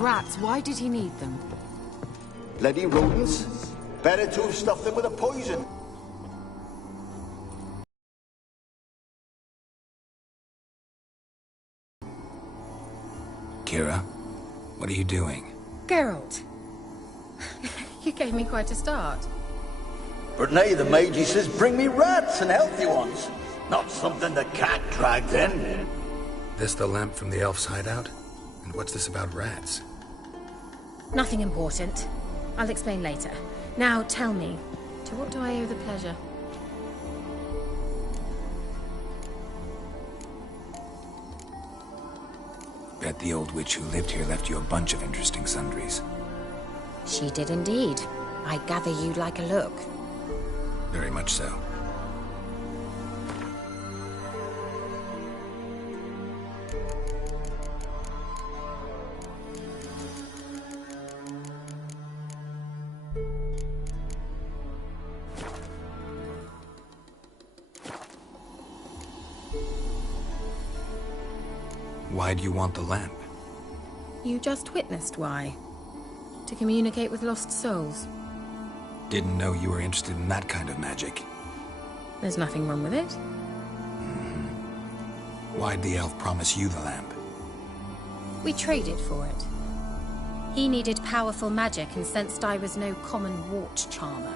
rats, why did he need them? Bloody rodents. Better to have stuffed them with a poison. Kira, what are you doing? Geralt. You gave me quite a start. But now the Magi says bring me rats and healthy ones. Not something the cat dragged in. This the lamp from the elf's hideout? And what's this about rats? Nothing important. I'll explain later. Now tell me, to what do I owe the pleasure? Bet the old witch who lived here left you a bunch of interesting sundries. She did indeed. I gather you'd like a look. Very much so. Why do you want the lamp? You just witnessed why. To communicate with lost souls. Didn't know you were interested in that kind of magic. There's nothing wrong with it. Why'd the elf promise you the lamp? We traded for it. He needed powerful magic and sensed I was no common wart charmer.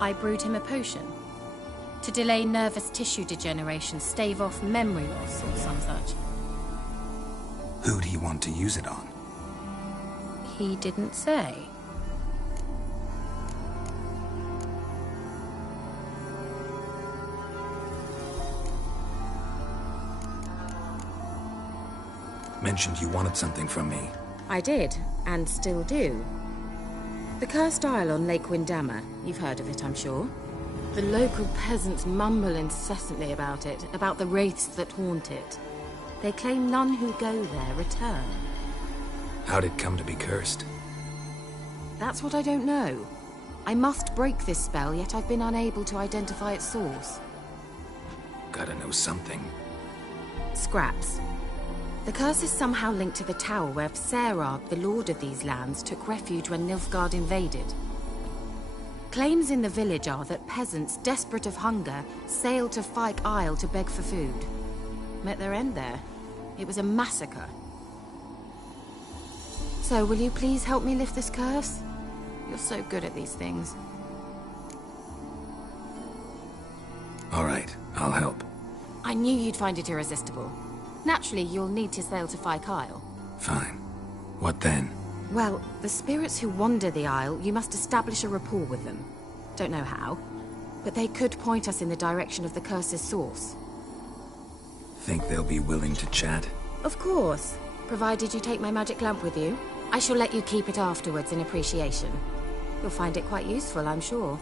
I brewed him a potion. To delay nervous tissue degeneration, stave off memory loss or some such. Who'd he want to use it on? He didn't say. Mentioned you wanted something from me. I did, and still do. The cursed isle on Lake Windammer. You've heard of it, I'm sure. The local peasants mumble incessantly about it, about the wraiths that haunt it. They claim none who go there return. How'd it come to be cursed? That's what I don't know. I must break this spell, yet I've been unable to identify its source. Gotta know something. Scraps. The curse is somehow linked to the tower where Serag, the lord of these lands, took refuge when Nilfgaard invaded. Claims in the village are that peasants, desperate of hunger, sailed to Fyke Isle to beg for food. Met their end there. It was a massacre. So, will you please help me lift this curse? You're so good at these things. All right, I'll help. I knew you'd find it irresistible. Naturally, you'll need to sail to Fyke Isle. Fine. What then? Well, the spirits who wander the Isle, you must establish a rapport with them. Don't know how, but they could point us in the direction of the curse's source. Think they'll be willing to chat? Of course, provided you take my magic lamp with you. I shall let you keep it afterwards in appreciation. You'll find it quite useful, I'm sure.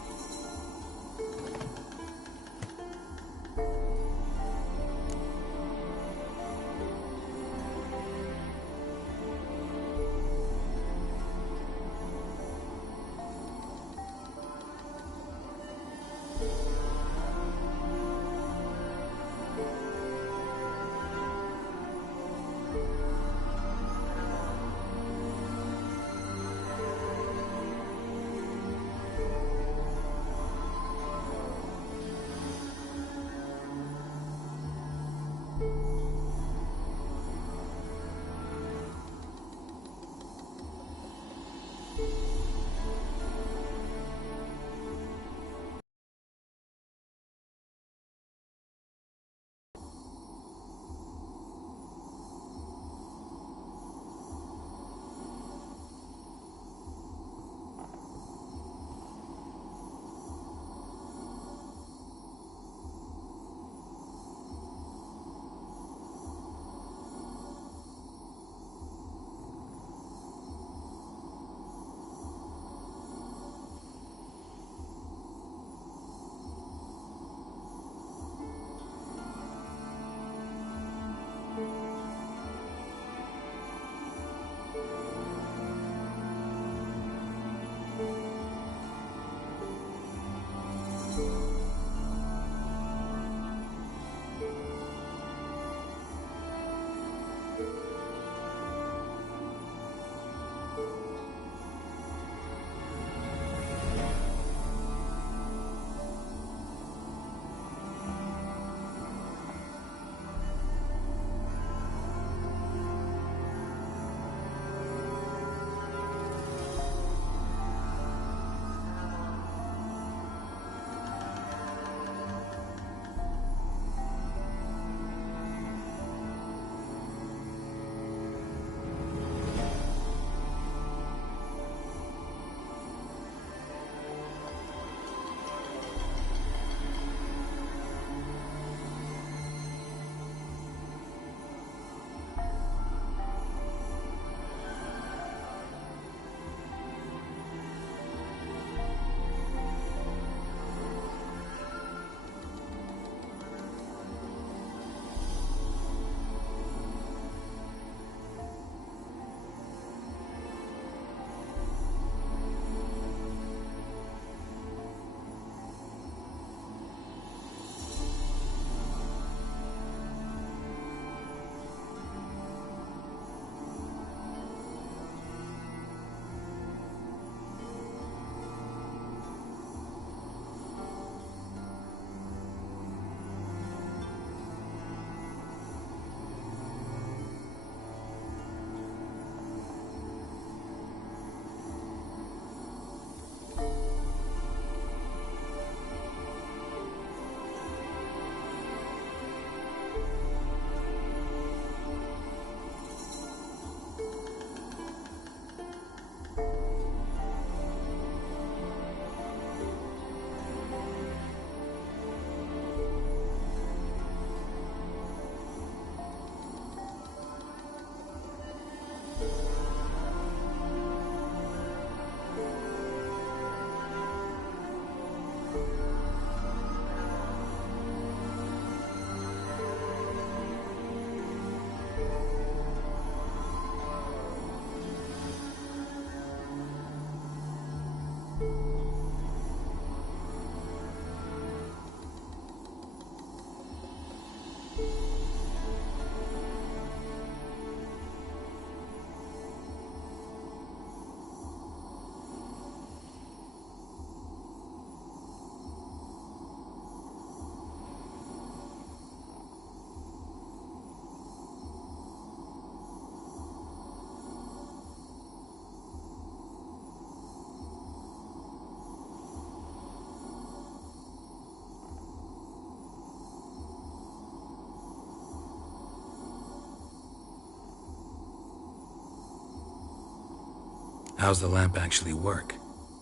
How's the lamp actually work?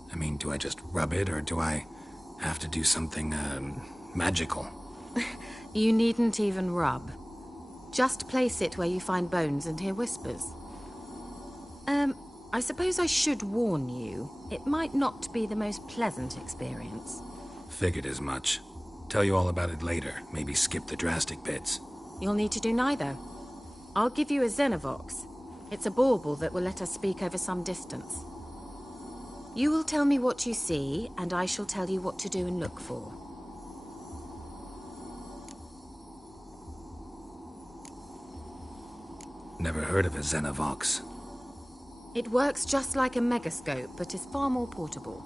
I mean, do I just rub it, or do I have to do something, magical? You needn't even rub. Just place it where you find bones and hear whispers. I suppose I should warn you. It might not be the most pleasant experience. Figured as much. Tell you all about it later. Maybe skip the drastic bits. You'll need to do neither. I'll give you a Xenovox. It's a bauble that will let us speak over some distance. You will tell me what you see, and I shall tell you what to do and look for. Never heard of a Xenovox. It works just like a megascope, but is far more portable.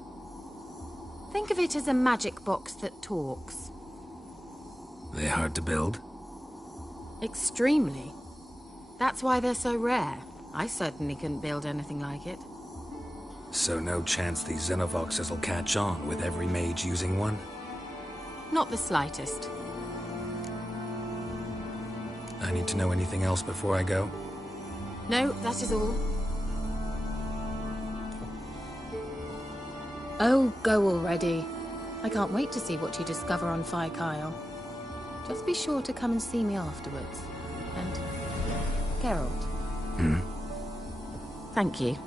Think of it as a magic box that talks. They hard to build? Extremely. That's why they're so rare. I certainly couldn't build anything like it. So no chance these Xenovoxes will catch on with every mage using one? Not the slightest. I need to know anything else before I go? No, that is all. Oh, go already. I can't wait to see what you discover on Phi Kyle. Just be sure to come and see me afterwards. And Geralt. Thank you.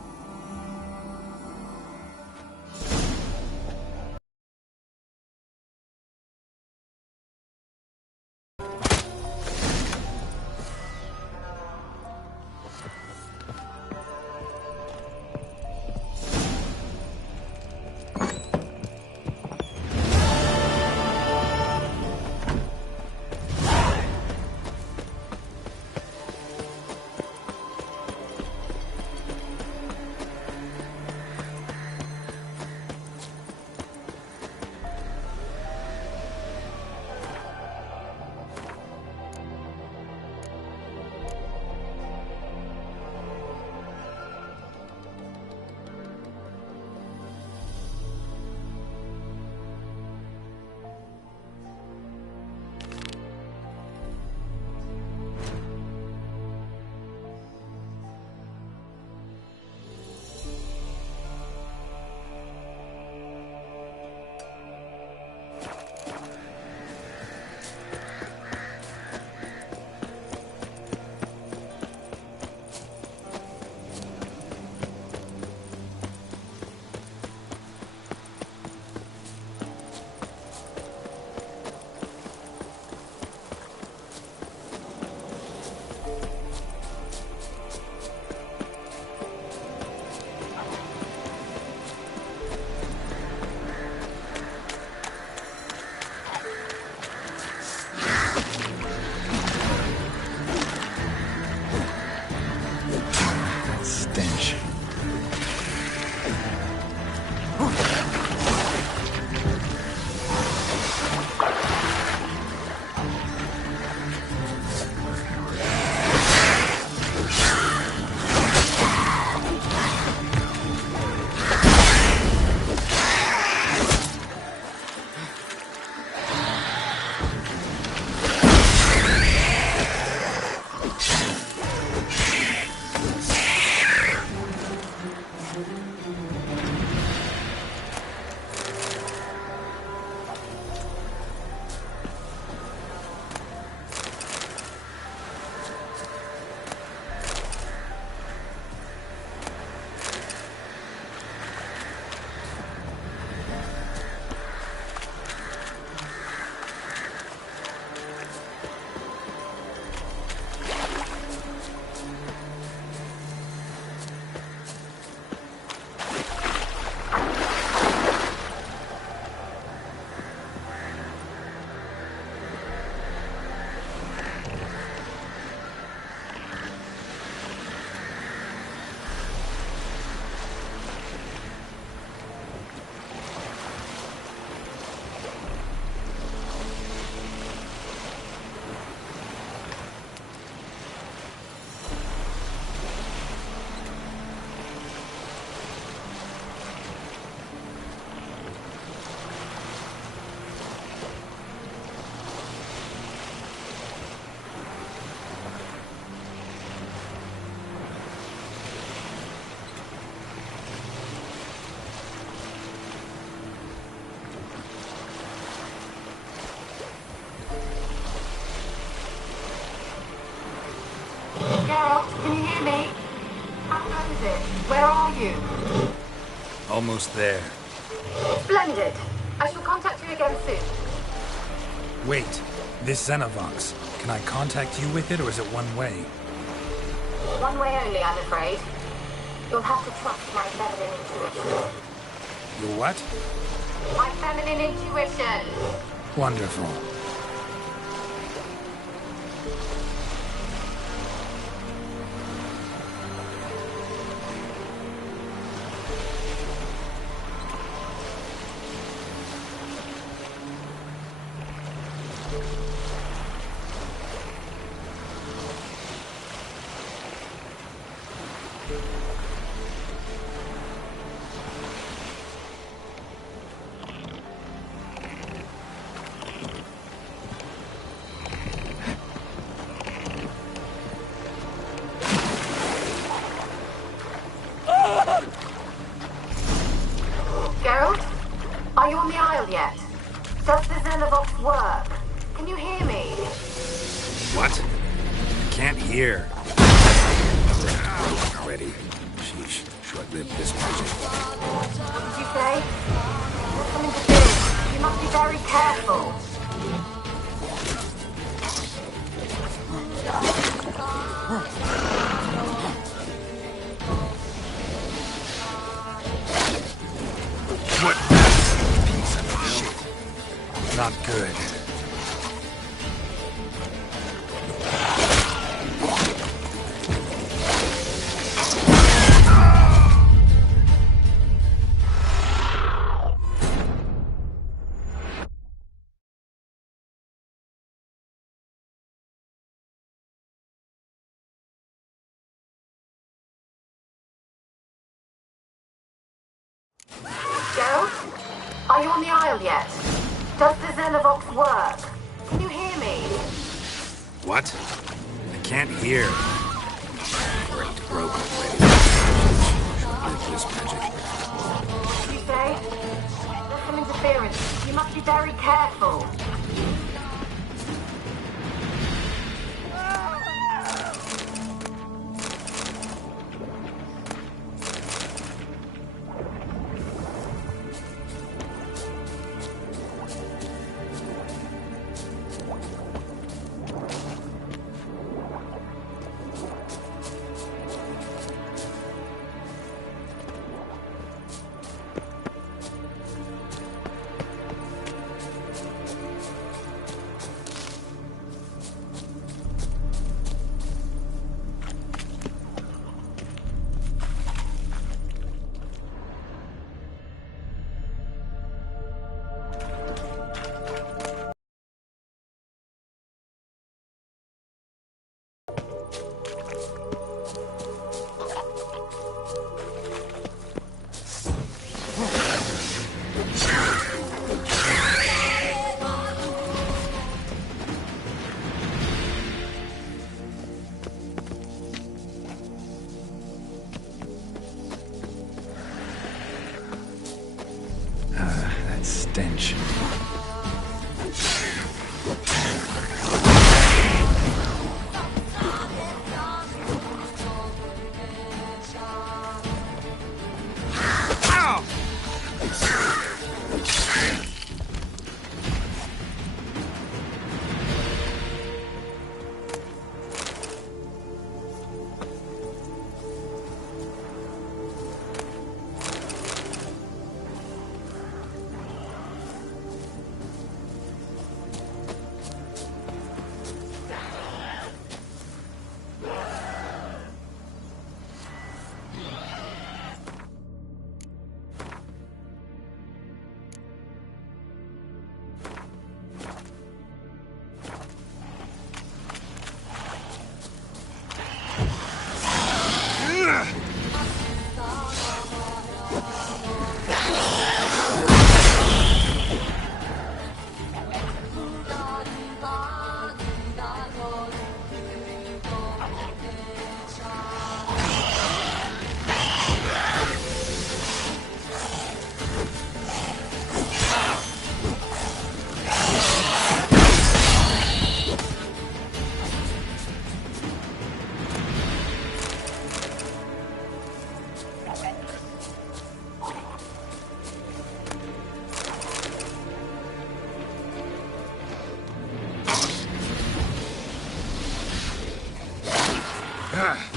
Geralt, can you hear me? How goes it? Where are you? Almost there. Splendid. I shall contact you again soon. Wait, this Xenovox. Can I contact you with it, or is it one way? One way only, I'm afraid. You'll have to trust my feminine intuition. Your what? My feminine intuition! Wonderful. Geralt? Are you on the Isle yet? Does the Xenovox work? Can you hear me? What? I can't hear. Already. Sheesh. Short-lived this magic. What did you say? There's something to do. You must be very careful. What? Piece of shit. Not good. Geralt? Are you on the Isle yet? Does the Xenovox work? Can you hear me? What? I can't hear. Great, broke already. Short-lived this magic. What did you say? There's some interference. You must be very careful. That stench. What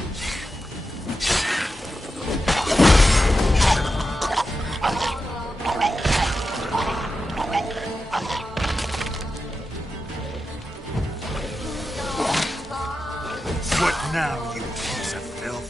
now, you piece of filth?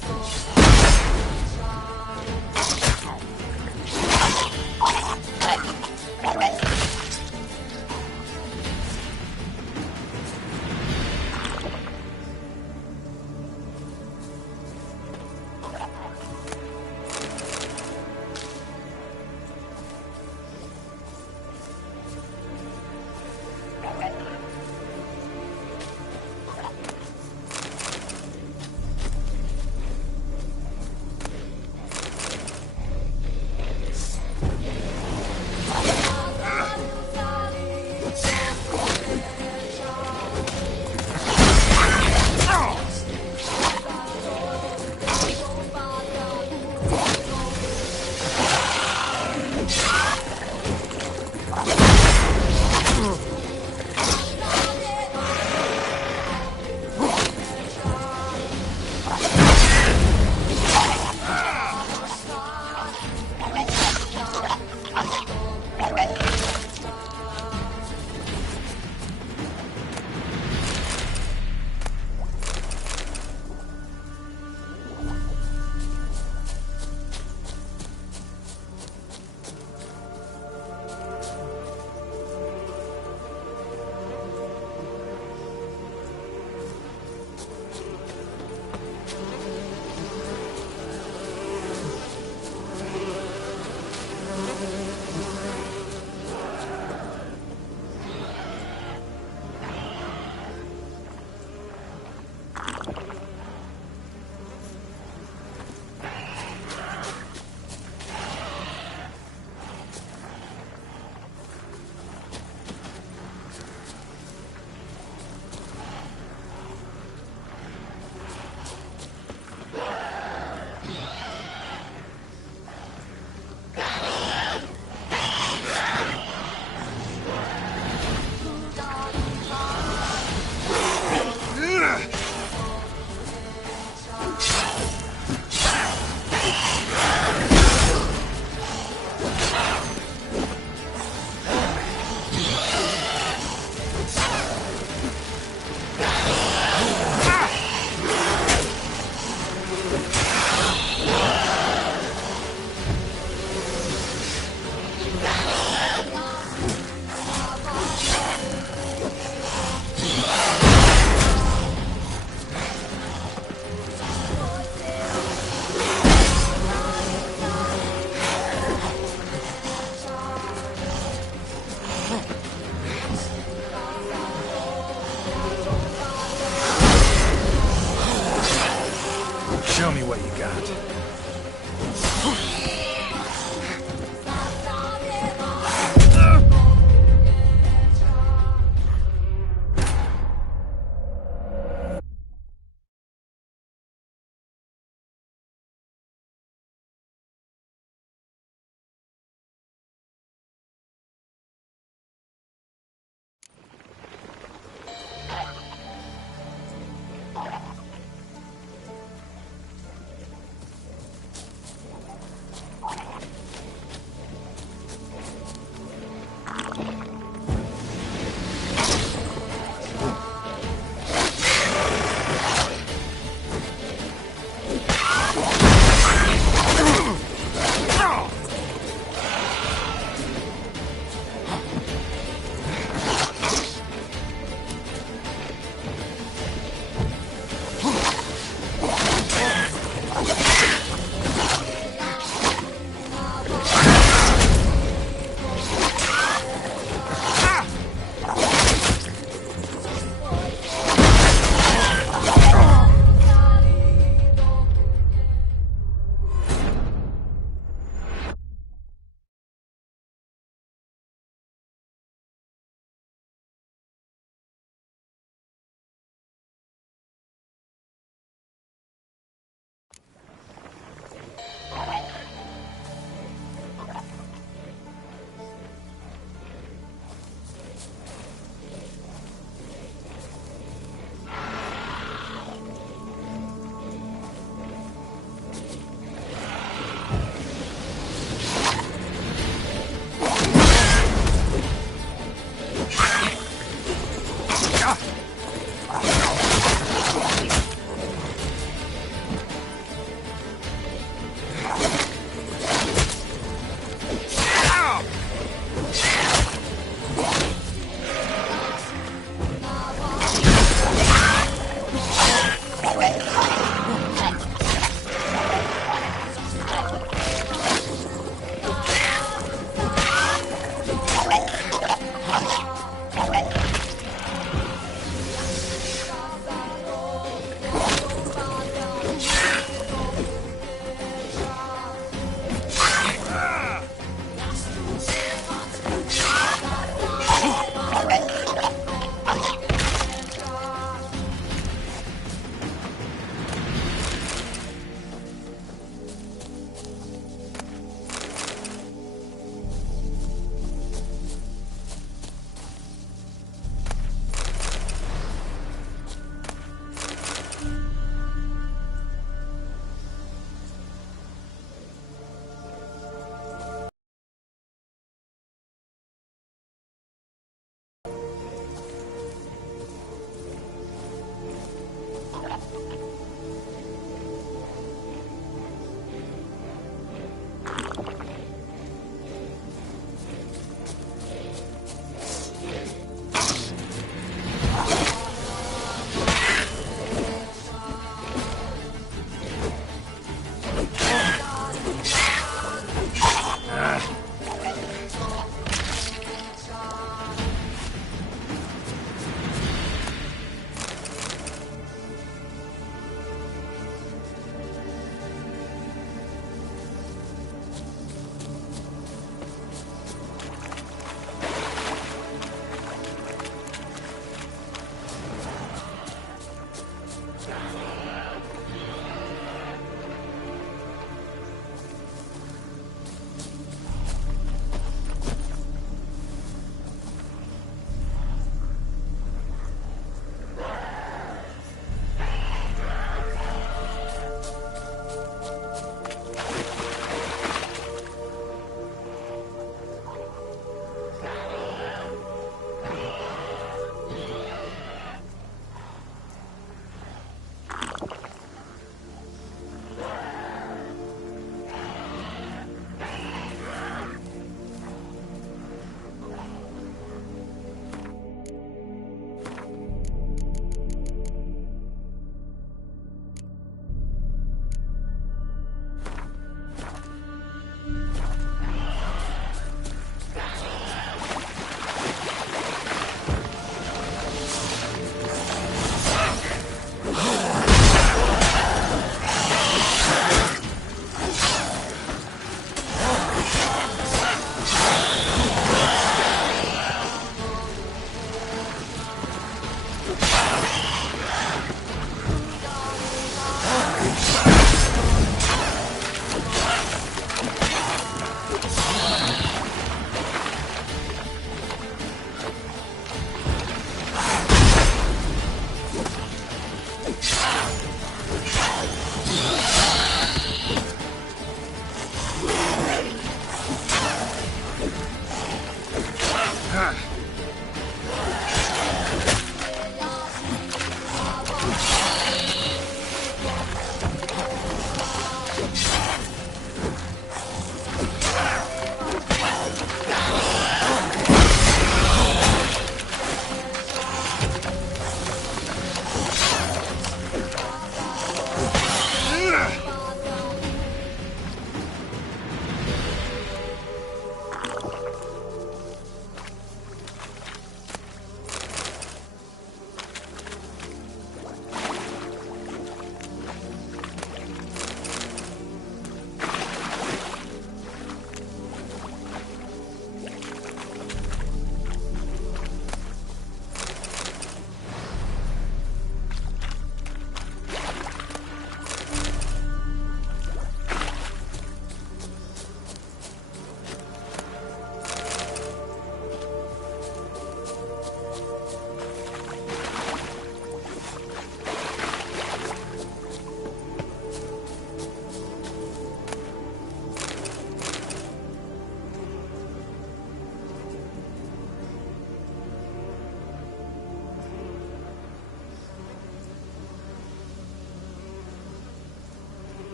Show me what you got.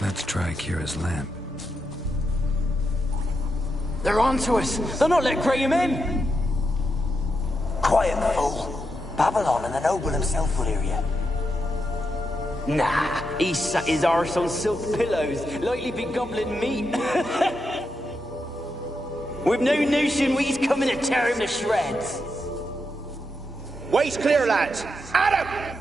Let's try Kira's lamp. They're onto us! They'll not let Graham in! Quiet, fool. Babylon and the noble himself will hear you. Nah, he sat his arse on silk pillows, likely be gobbling meat. We've no notion we's coming to tear him to shreds. Way's clear, lads! Adam!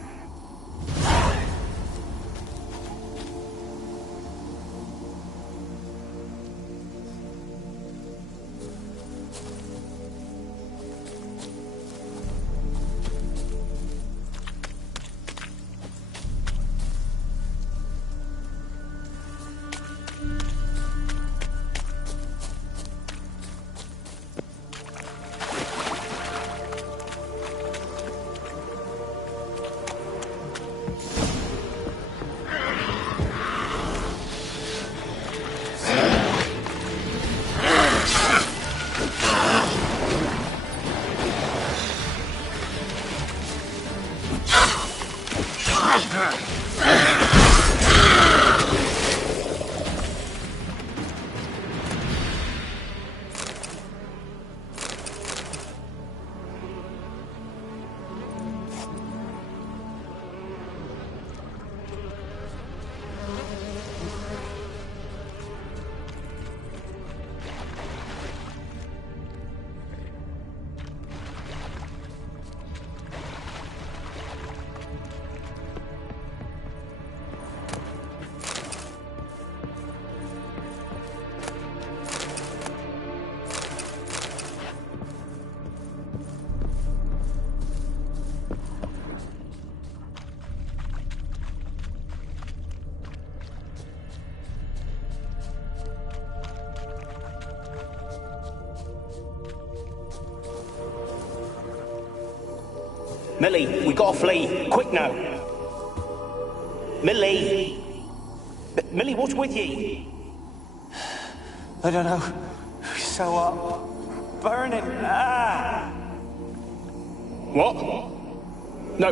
Millie, we gotta flee. Quick now. Millie! Millie, what's with you? I don't know. So what? Burning. Ah! What? No.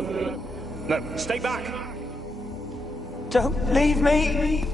No, stay back. Don't leave me!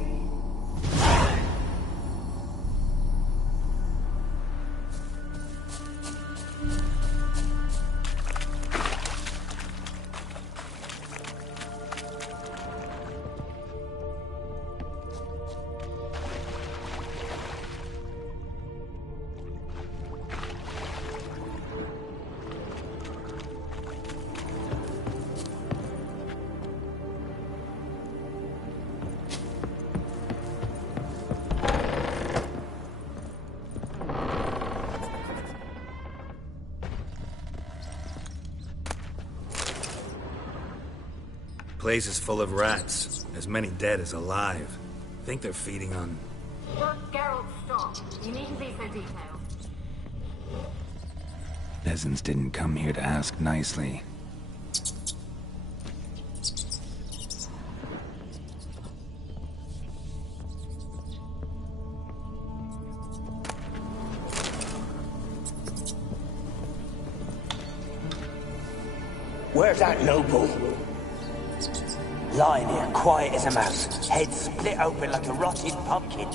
Place is full of rats. As many dead as alive. Think they're feeding on... Geralt, stop. You needn't be so detailed. Peasants didn't come here to ask nicely. Where's that noble? Lying here, quiet as a mouse, head split open like a rotted pumpkin.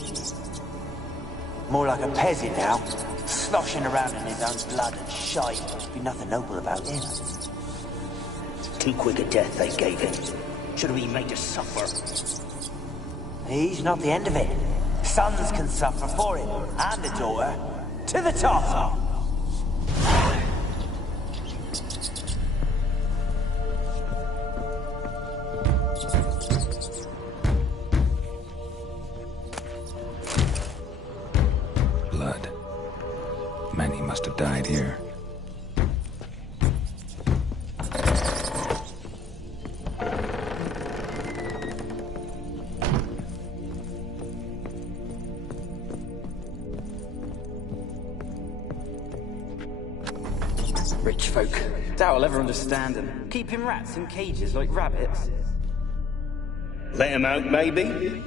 More like a peasant now, sloshing around in his own blood and shite. Be nothing noble about him. Too quick a death they gave him. Should have been made to suffer. He's not the end of it. Sons can suffer for him, and the daughter. To the top! Blood. Many must have died here. Rich folk. Doubt I'll ever understand them. Keeping rats in cages like rabbits. Let him out, maybe?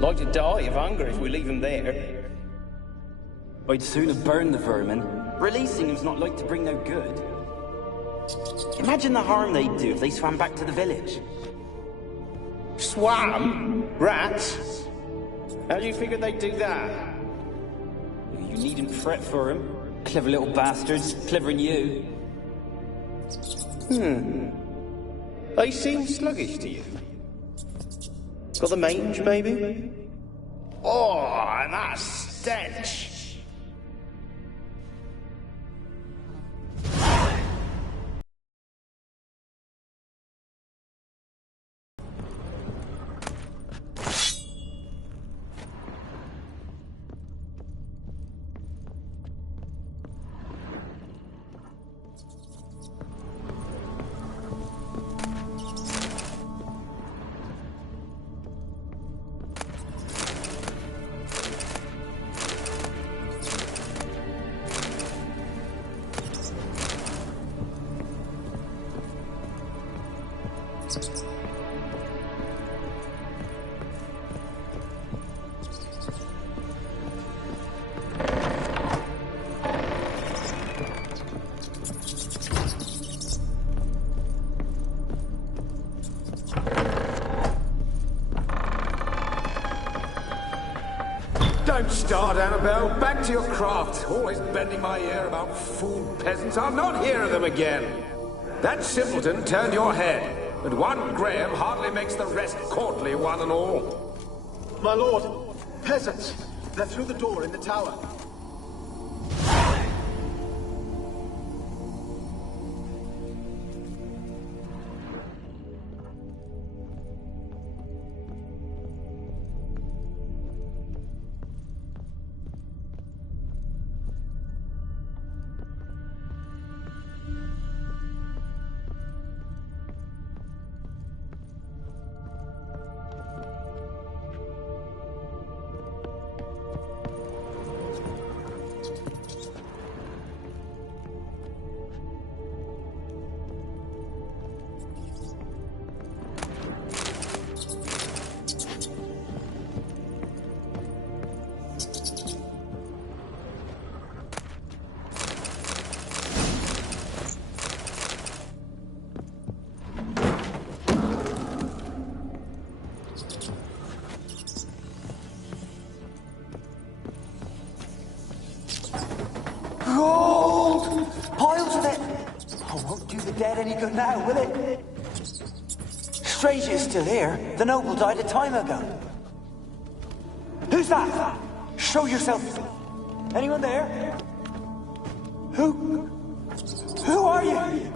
Like to die of hunger if we leave him there. I'd sooner burn the vermin. Releasing them's not like to bring no good. Imagine the harm they'd do if they swam back to the village. Swam? Rats? How do you figure they'd do that? You needn't fret for them. Clever little bastards, cleverer than you. They seem sluggish to you. Got the mange, maybe? Oh, and that stench! Don't start, Annabelle. Back to your craft. Always bending my ear about fool peasants. I'll not hear of them again. That simpleton turned your head, but one Graham hardly makes the rest courtly, one and all. My lord, peasants. They're through the door in the tower. Gold! Piles of it! Oh, won't do the dead any good now, will it? Strange it's still here. The noble died a time ago. Who's that? Show yourself. Anyone there? Who are you?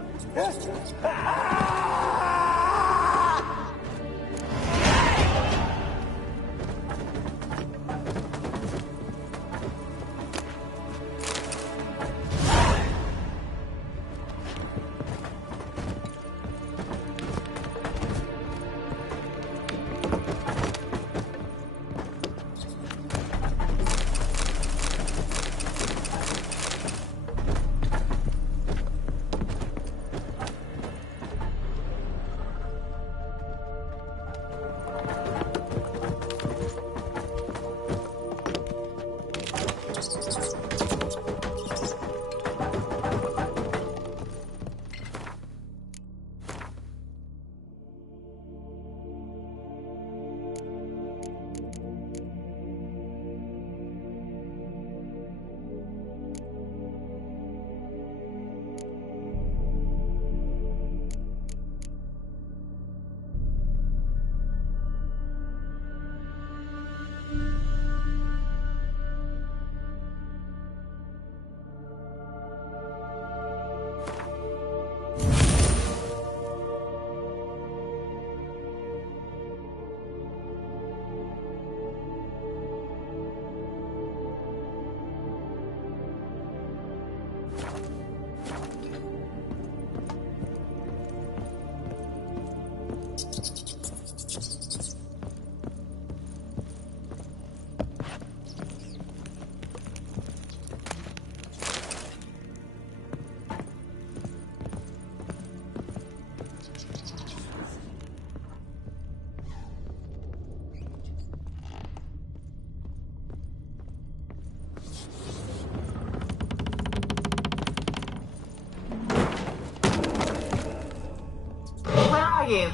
You?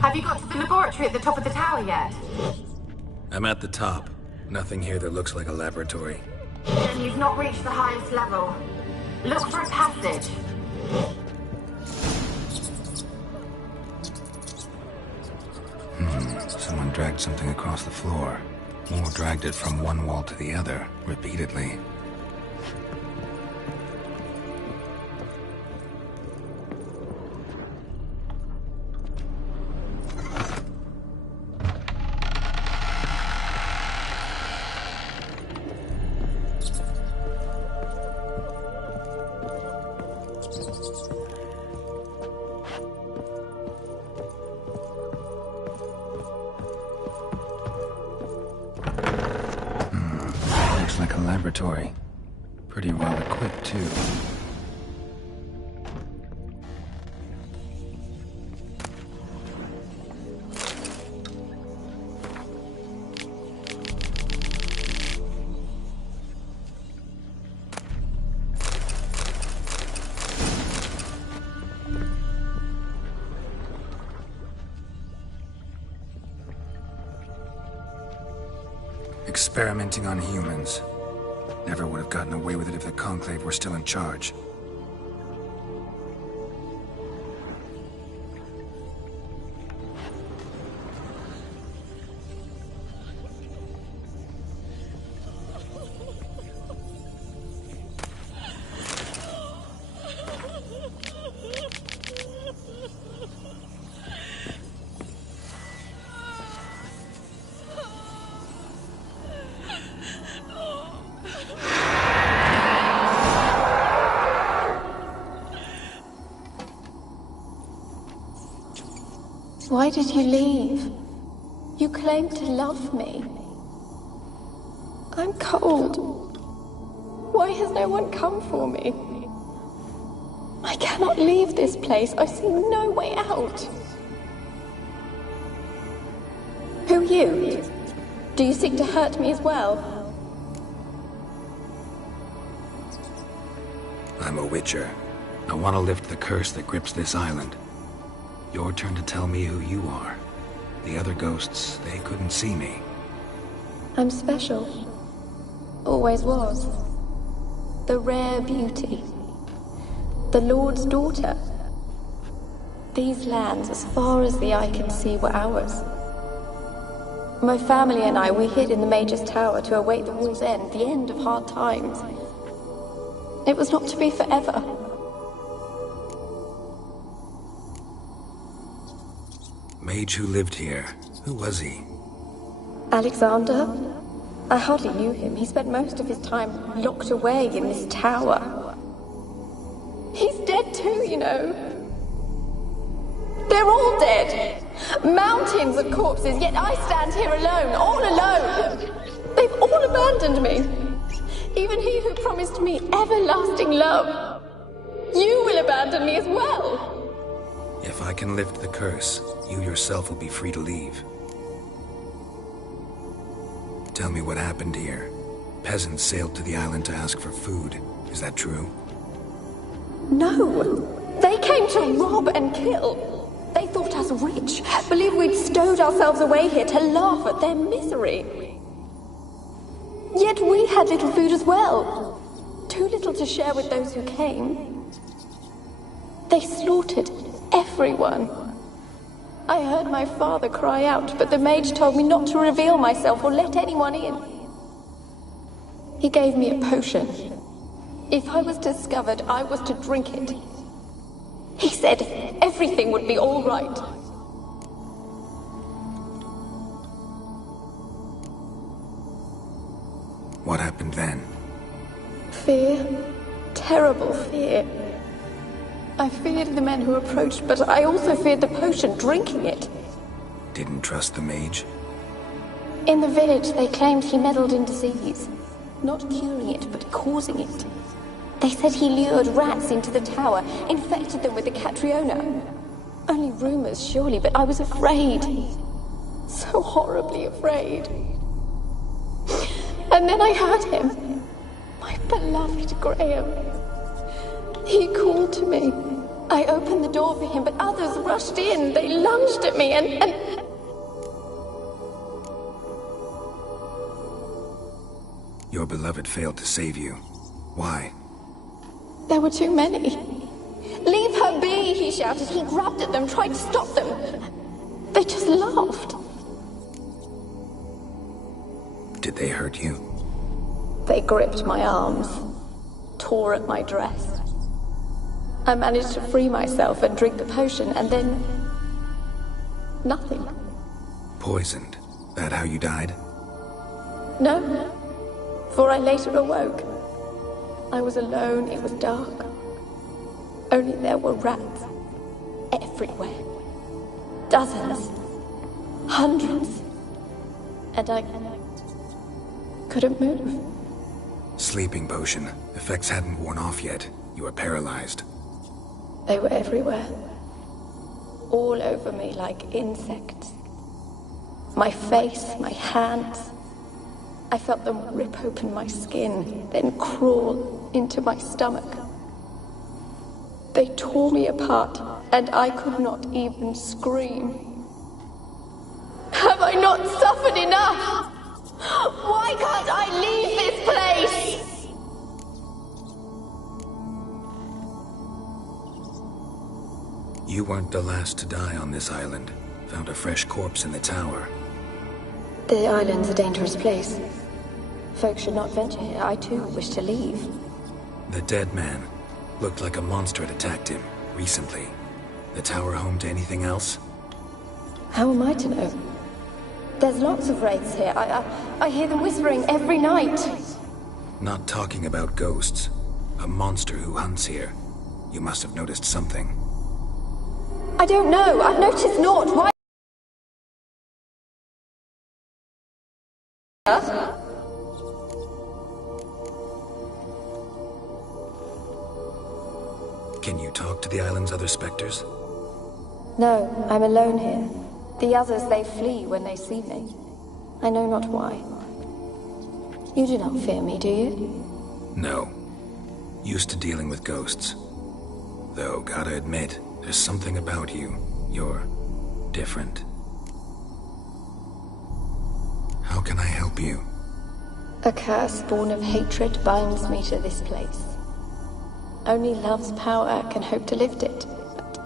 Have you got to the laboratory at the top of the tower yet? I'm at the top. Nothing here that looks like a laboratory. Then you've not reached the highest level. Look for a passage. Someone dragged something across the floor. Or dragged it from one wall to the other, repeatedly. Like a laboratory. Pretty well equipped, too. Experimenting on humans. Never would have gotten away with it if the Conclave were still in charge. Why did you leave? You claimed to love me. I'm cold. Why has no one come for me? I cannot leave this place. I see no way out. Who are you? Do you seek to hurt me as well? I'm a Witcher. I want to lift the curse that grips this island. Your turn to tell me who you are. The other ghosts, they couldn't see me. I'm special. Always was. The rare beauty. The Lord's daughter. These lands, as far as the eye can see, were ours. My family and I, we hid in the Mage's Tower to await the war's end, the end of hard times. It was not to be forever. Mage who lived here. Who was he? Alexander? I hardly knew him. He spent most of his time locked away in this tower. He's dead too, you know. They're all dead. Mountains of corpses, yet I stand here alone, all alone. They've all abandoned me. Even he who promised me everlasting love. You will abandon me as well. If I can lift the curse, you yourself will be free to leave. Tell me what happened here. Peasants sailed to the island to ask for food. Is that true? No. They came to rob and kill. They thought us rich, believed we'd stowed ourselves away here to laugh at their misery. Yet we had little food as well. Too little to share with those who came. They slaughtered everyone. I heard my father cry out, but the mage told me not to reveal myself or let anyone in. He gave me a potion. If I was discovered, I was to drink it. He said everything would be all right. What happened then? Fear, terrible fear. I feared the men who approached, but I also feared the potion, drinking it. Didn't trust the mage? In the village, they claimed he meddled in disease. Not curing it, but causing it. They said he lured rats into the tower, infected them with the Catriona. Only rumors, surely, but I was afraid. So horribly afraid. And then I heard him. My beloved Graham. He called to me. I opened the door for him, but others rushed in. They lunged at me and... Your beloved failed to save you. Why? There were too many. Leave her be, he shouted. He grabbed at them, tried to stop them. They just laughed. Did they hurt you? They gripped my arms, tore at my dress. I managed to free myself and drink the potion, and then... nothing. Poisoned? That how you died? No, for I later awoke. I was alone, it was dark. Only there were rats everywhere. Dozens. Hundreds. And I couldn't move. Sleeping potion. Effects hadn't worn off yet. You were paralyzed. They were everywhere. All over me like insects. My face, my hands. I felt them rip open my skin, then crawl into my stomach. They tore me apart, and I could not even scream. Have I not suffered enough? Why can't I leave this place? You weren't the last to die on this island. Found a fresh corpse in the tower. The island's a dangerous place. Folks should not venture here. I too wish to leave. The dead man. Looked like a monster had attacked him, recently. The tower home to anything else? How am I to know? There's lots of wraiths here. I hear them whispering every night. Not talking about ghosts. A monster who hunts here. You must have noticed something. I don't know. I've noticed naught. Why? Can you talk to the island's other specters? No, I'm alone here. The others, they flee when they see me. I know not why. You do not fear me, do you? No. Used to dealing with ghosts. Though, gotta admit, there's something about you. You're different. How can I help you? A curse born of hatred binds me to this place. Only love's power can hope to lift it. But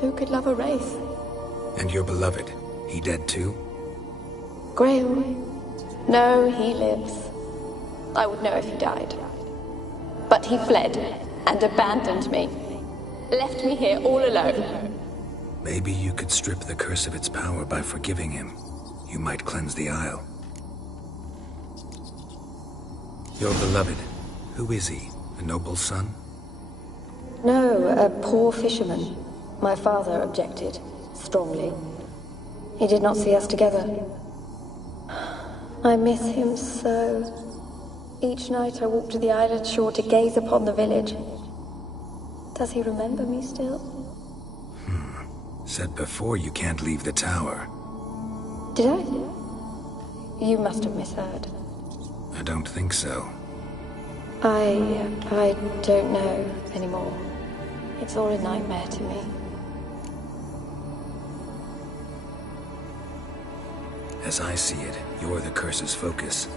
who could love a wraith? And your beloved, he dead too? Graham? No, he lives. I would know if he died. But he fled and abandoned me. Left me here all alone. Maybe you could strip the curse of its power by forgiving him. You might cleanse the isle. Your beloved, who is he? A noble son? No, a poor fisherman. My father objected, strongly. He did not see us together. I miss him so. Each night I walk to the island shore to gaze upon the village. Does he remember me still? Said before you can't leave the tower. Did I? You must have misheard. I don't think so. I don't know anymore. It's all a nightmare to me. As I see it, you're the curse's focus.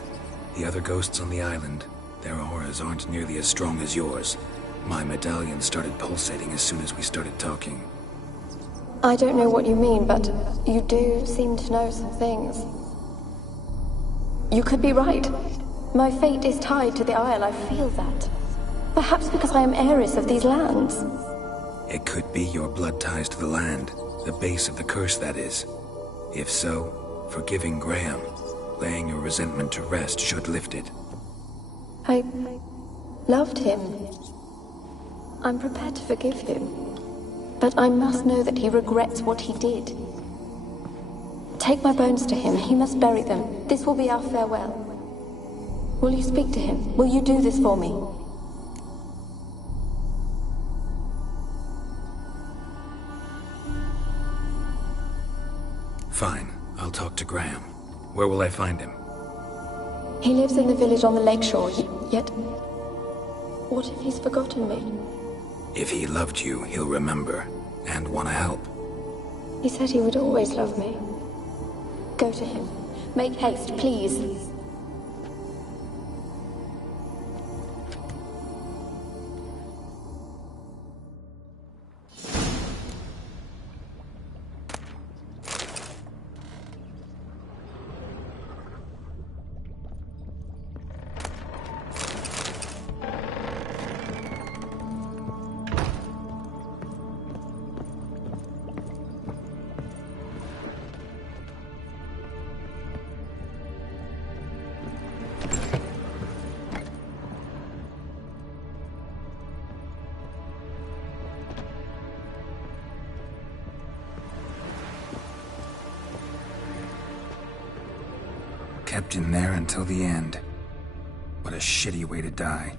The other ghosts on the island, their auras aren't nearly as strong as yours. My medallion started pulsating as soon as we started talking. I don't know what you mean, but you do seem to know some things. You could be right. My fate is tied to the Isle, I feel that. Perhaps because I am heiress of these lands. It could be your blood ties to the land, the base of the curse, that is. If so, forgiving Graham, laying your resentment to rest should lift it. I loved him. I'm prepared to forgive him. But I must know that he regrets what he did. Take my bones to him. He must bury them. This will be our farewell. Will you speak to him? Will you do this for me? Fine. I'll talk to Graham. Where will I find him? He lives in the village on the lakeshore, yet... What if he's forgotten me? If he loved you, he'll remember, and want to help. He said he would always love me. Go to him. Make haste, please. Kept in there until the end. What a shitty way to die.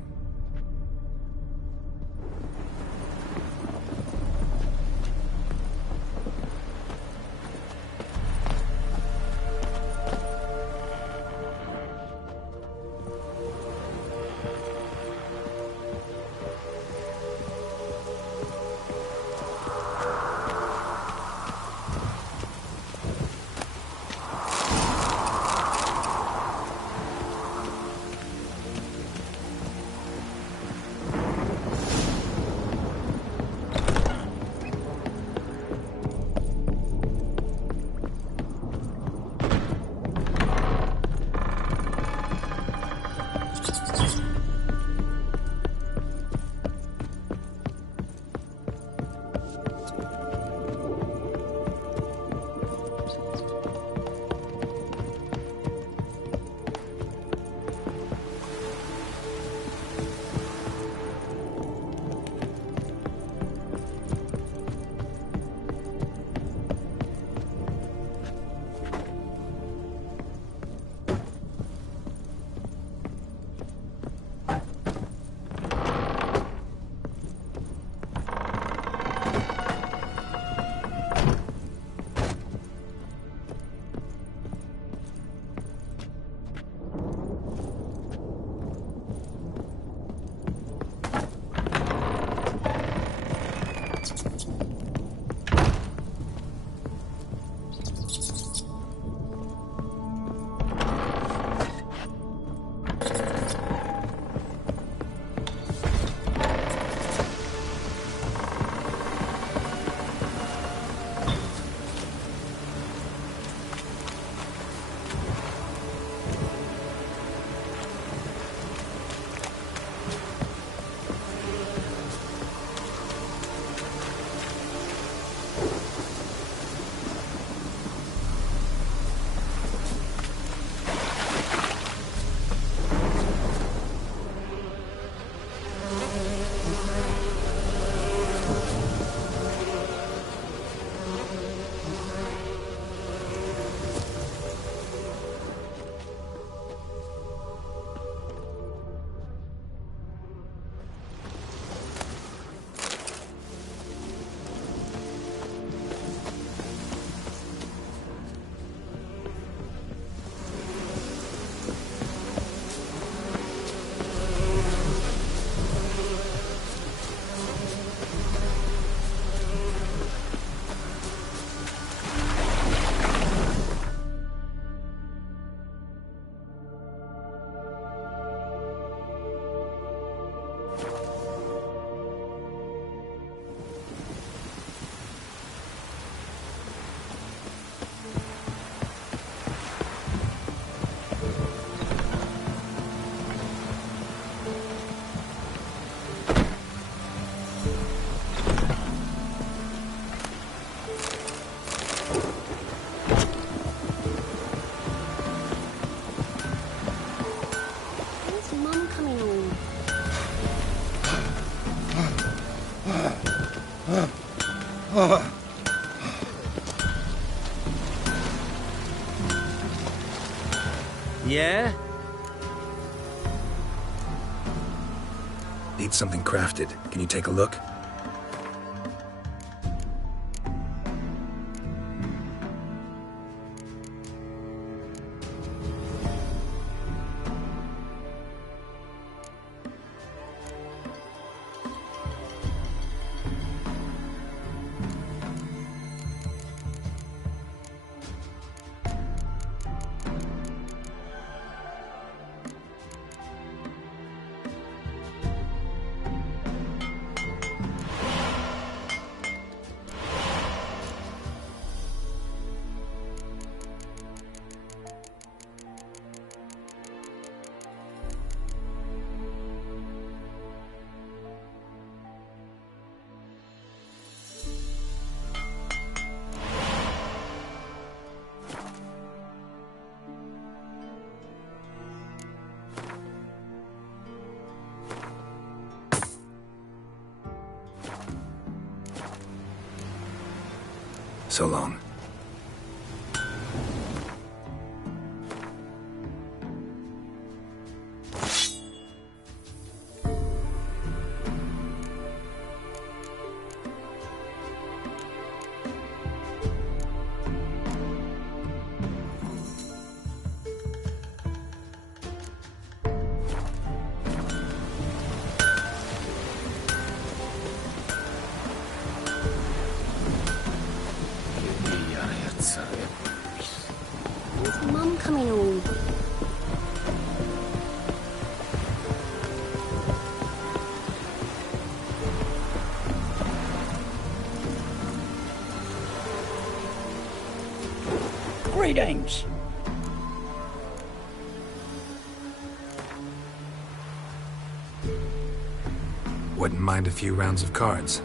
Yeah? Need something crafted. Can you take a look? So long. When's Mum coming home? Greetings. Wouldn't mind a few rounds of cards.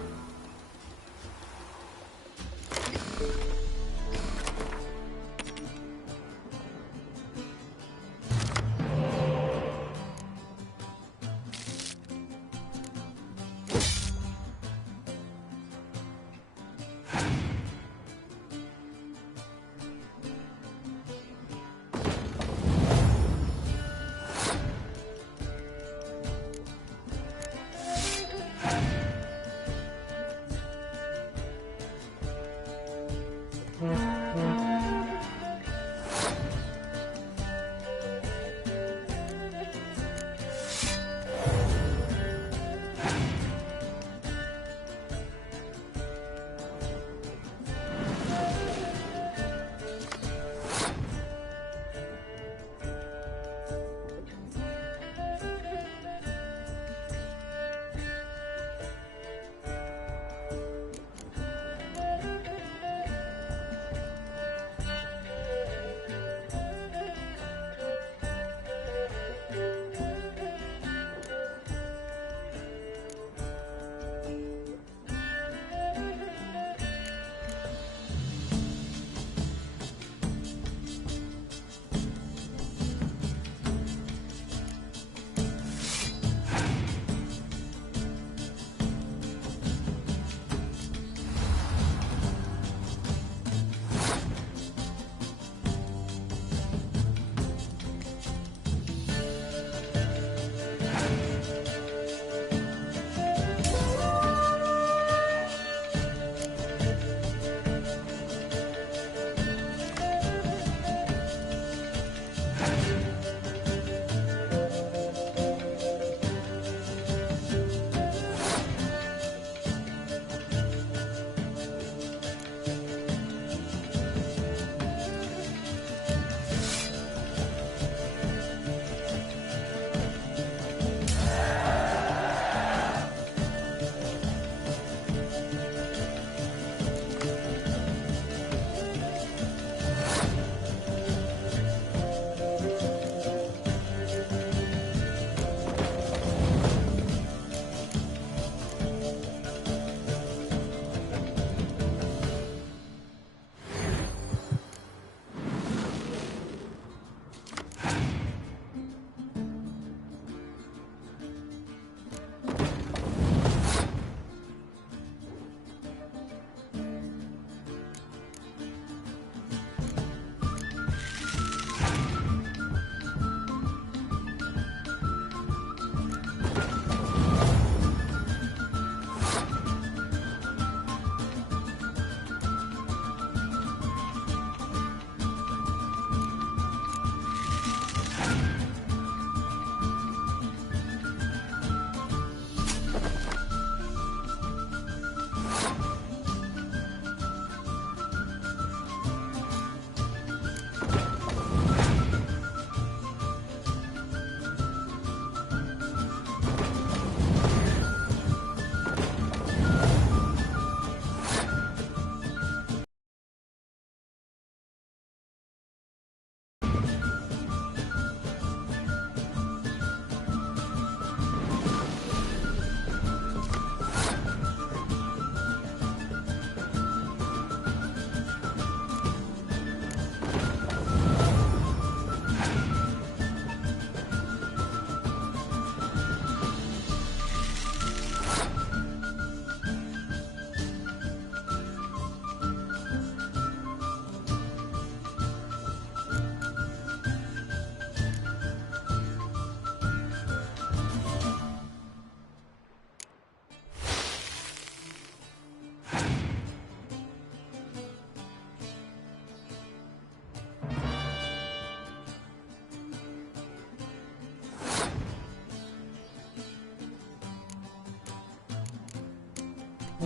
Do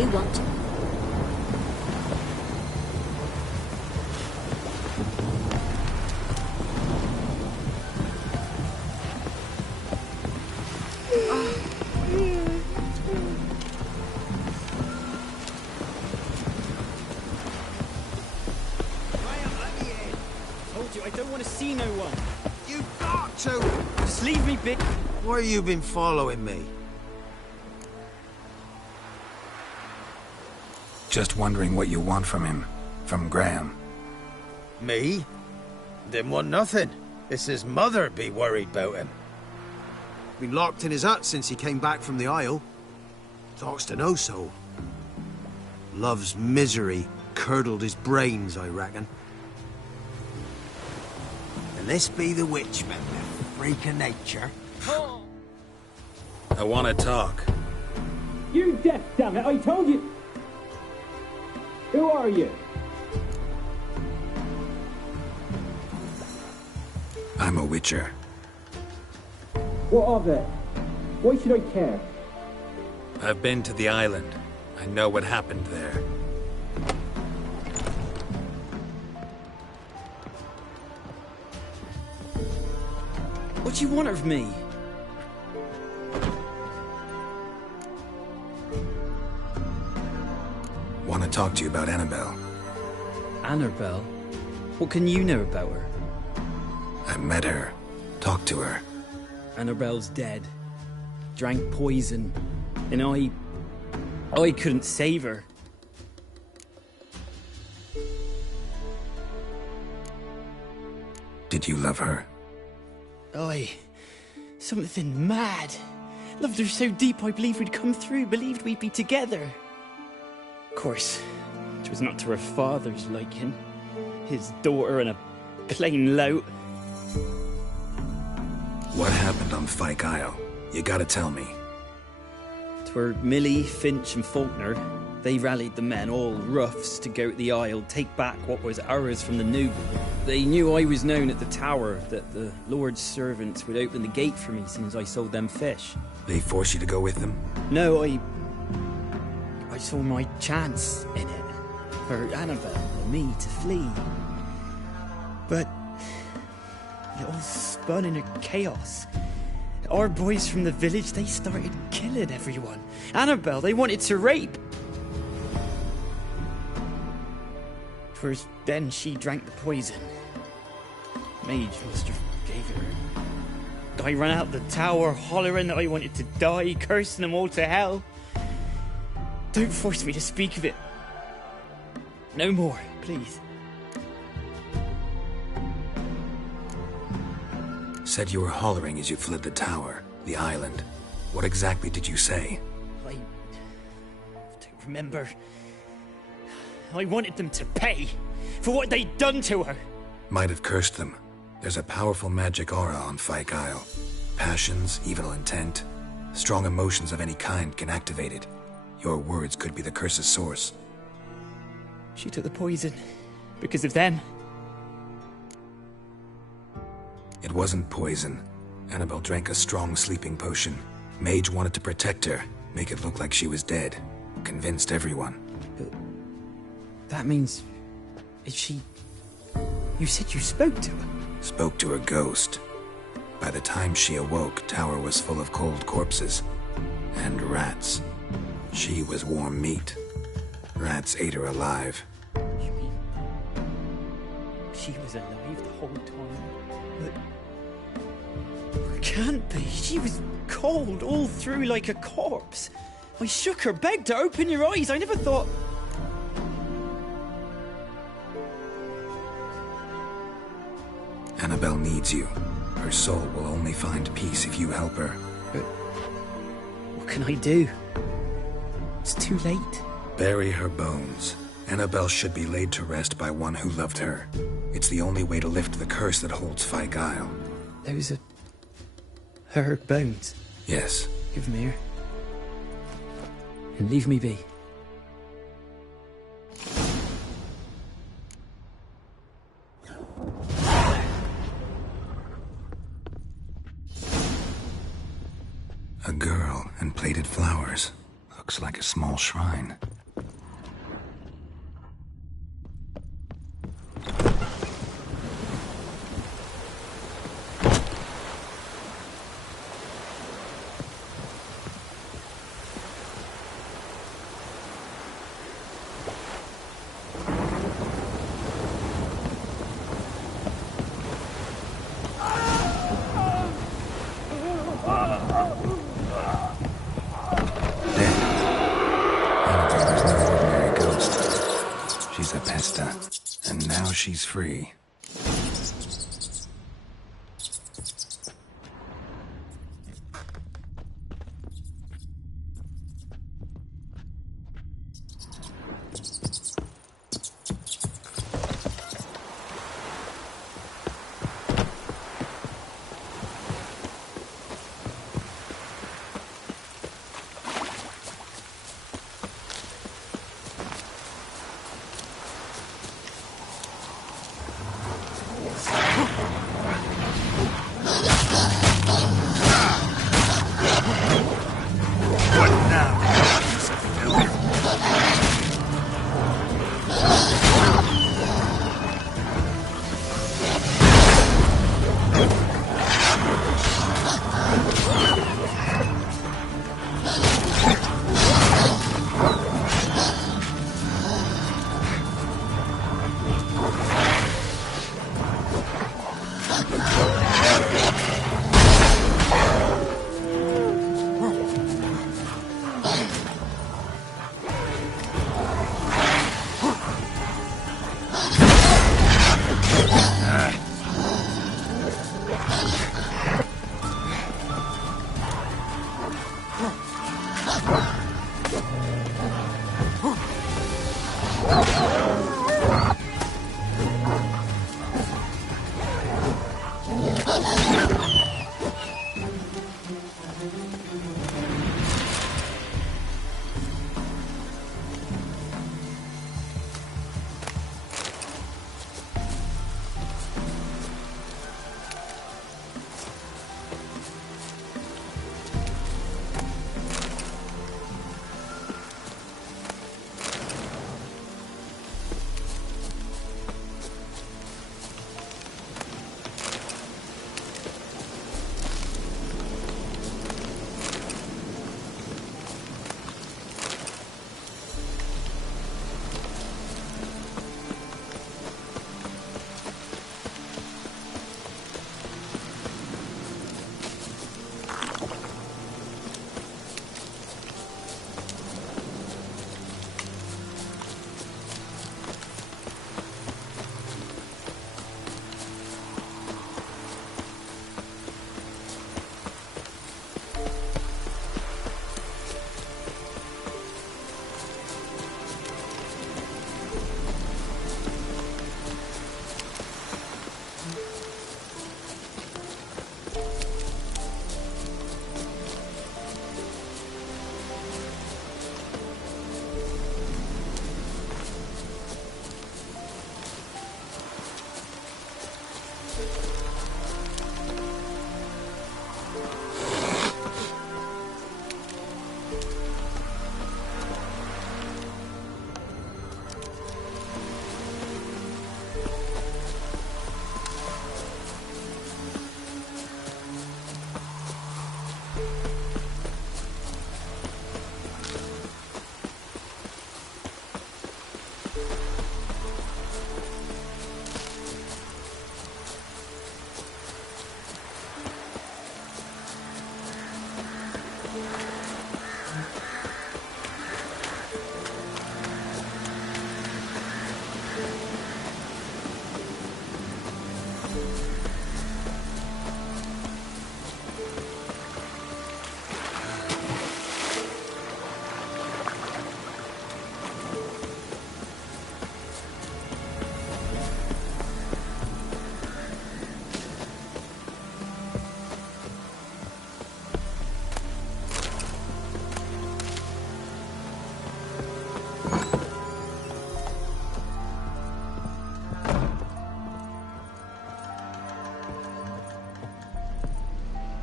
you want to? I don't want to see no one. You've got to! Just leave me be. Why you been following me? Just wondering what you want from him. From Graham. Me? Didn't want nothing. It's his mother be worried about him. Been locked in his hut since he came back from the Isle. Talks to no soul. Love's misery curdled his brains, I reckon. And this be the witchman, the freak of nature. I want to talk. You deaf, damn it! I told you. Who are you? I'm a witcher. What of it? Why should I care? I've been to the island. I know what happened there. What do you want of me? Want to talk to you about Annabelle. Annabelle? What can you know about her? I met her. Talked to her. Annabelle's dead. Drank poison. And I couldn't save her. Did you love her? Something mad. Loved her so deep I believed we'd come through, believed we'd be together. Of course, it was not to her father's liking. His daughter and a plain lout. What happened on Fyke Isle? You gotta tell me. 'Twere Millie, Finch and Faulkner. They rallied the men, all roughs, to go to the Isle, take back what was ours from the noble. They knew I was known at the tower, that the Lord's servants would open the gate for me since I sold them fish. They forced you to go with them? No, I saw my chance in it. For Annabelle and me to flee. But it all spun in a chaos. Our boys from the village, they started killing everyone. Annabelle, they wanted to rape. 'Twas then she drank the poison. Mage must have gave it her. I ran out the tower hollering that I wanted to die, cursing them all to hell. Don't force me to speak of it. No more, please. Said you were hollering as you fled the tower, the island. What exactly did you say? I don't remember. I wanted them to pay for what they'd done to her. Might have cursed them. There's a powerful magic aura on Fyke Isle. Passions, evil intent, strong emotions of any kind can activate it. Your words could be the curse's source. She took the poison because of them. It wasn't poison. Annabelle drank a strong sleeping potion. Mage wanted to protect her, make it look like she was dead. Convinced everyone. But that means... is she... You said you spoke to her? Spoke to her ghost. By the time she awoke, tower was full of cold corpses. And rats. She was warm meat. Rats ate her alive. You mean... she was alive the whole time? But... it can't be. She was cold all through like a corpse. I shook her, begged her, open your eyes. I never thought... Annabelle needs you. Her soul will only find peace if you help her. But what can I do? It's too late. Bury her bones. Annabelle should be laid to rest by one who loved her. It's the only way to lift the curse that holds Fyke Isle. Those are her bones. Yes. Give them here. And leave me be. A girl and plated flowers. Looks like a small shrine. And now she's free.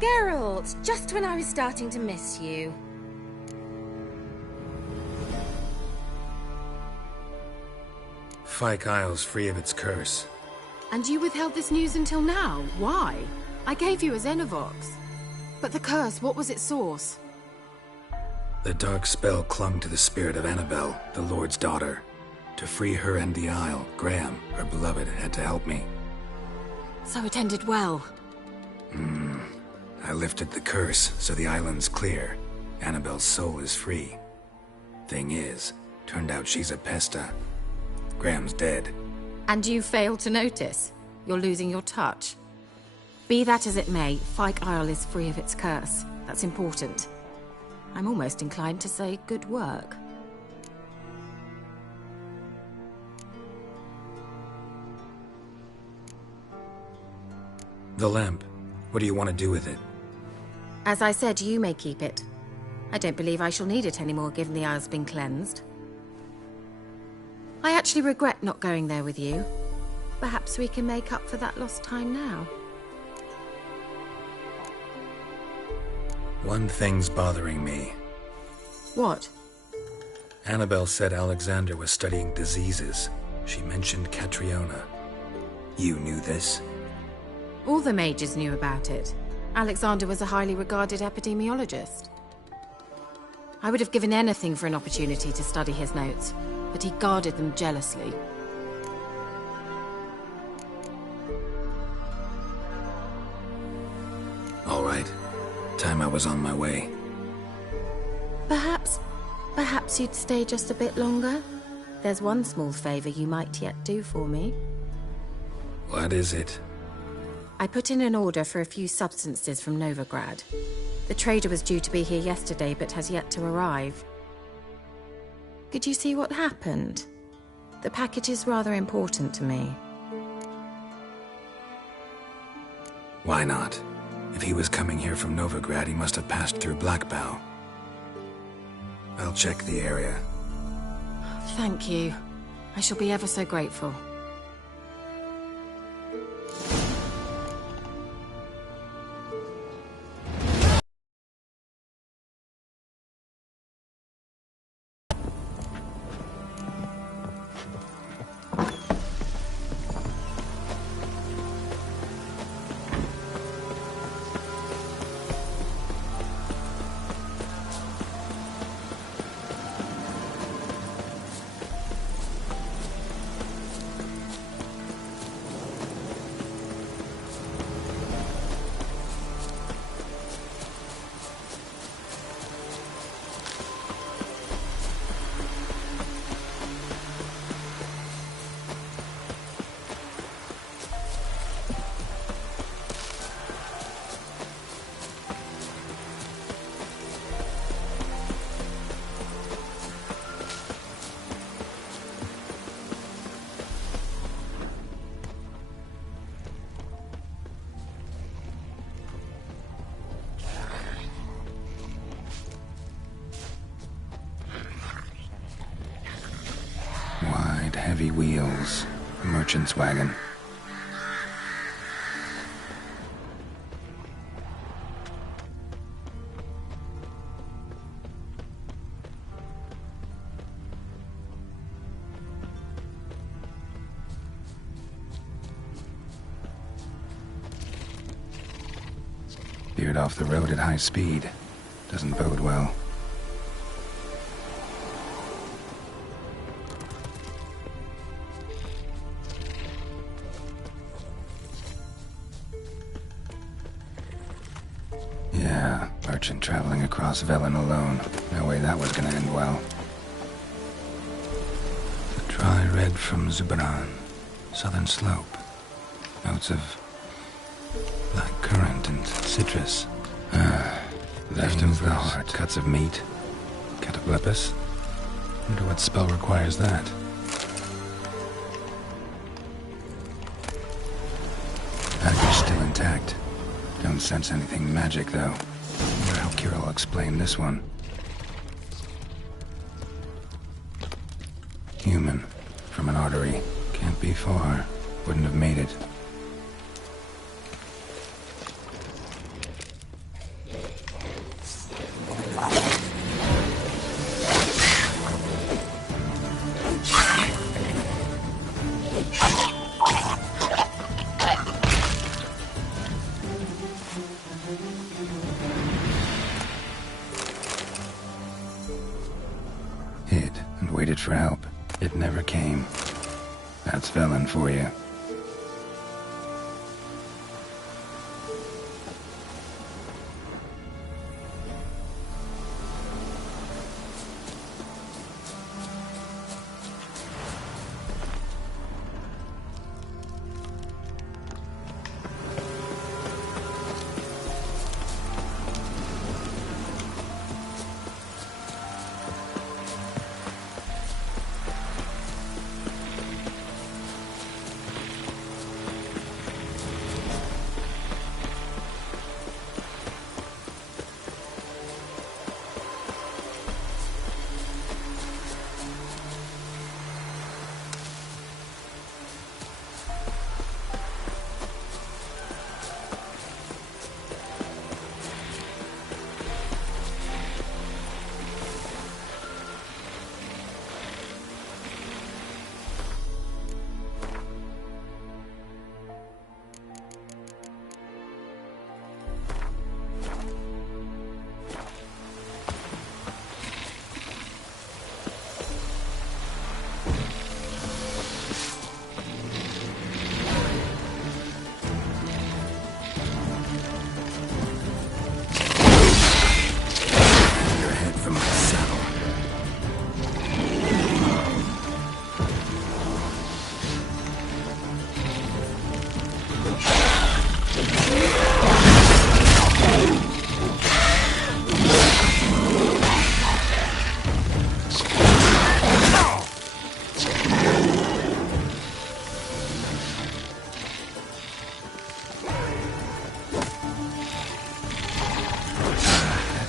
Geralt, just when I was starting to miss you. Fyke Isle's free of its curse. And you withheld this news until now? Why? I gave you a Xenovox. But the curse, what was its source? The dark spell clung to the spirit of Annabelle, the Lord's daughter. To free her and the Isle, Graham, her beloved, had to help me. So it ended well. I lifted the curse, so the island's clear. Annabelle's soul is free. Thing is, turned out she's a pesta. Graham's dead. And you failed to notice? You're losing your touch. Be that as it may, Fyke Isle is free of its curse. That's important. I'm almost inclined to say good work. The lamp. What do you want to do with it? As I said, you may keep it. I don't believe I shall need it anymore, given the Isle's been cleansed. I actually regret not going there with you. Perhaps we can make up for that lost time now. One thing's bothering me. What? Annabelle said Alexander was studying diseases. She mentioned Catriona. You knew this? All the mages knew about it. Alexander was a highly regarded epidemiologist. I would have given anything for an opportunity to study his notes, but he guarded them jealously. All right. Time I was on my way. Perhaps you'd stay just a bit longer? There's one small favor you might yet do for me. What is it? I put in an order for a few substances from Novigrad. The trader was due to be here yesterday, but has yet to arrive. Could you see what happened? The package is rather important to me. Why not? If he was coming here from Novigrad, he must have passed through Blackbough. I'll check the area. Thank you. I shall be ever so grateful. Heavy wheels. A merchant's wagon. Veered off the road at high speed. Doesn't bode well. Merchant traveling across Velen alone. No way that was gonna end well. The dry red from Zubran. Southern slope. Notes of blackcurrant and citrus. Left of the heart. Cuts of meat. Cataplepis. Wonder what spell requires that. Dagger's still intact. Don't sense anything magic, though. Wonder how Kira will explain this one. Human. From an artery. Can't be far. Wouldn't have made it. It never came. That's Velen for you.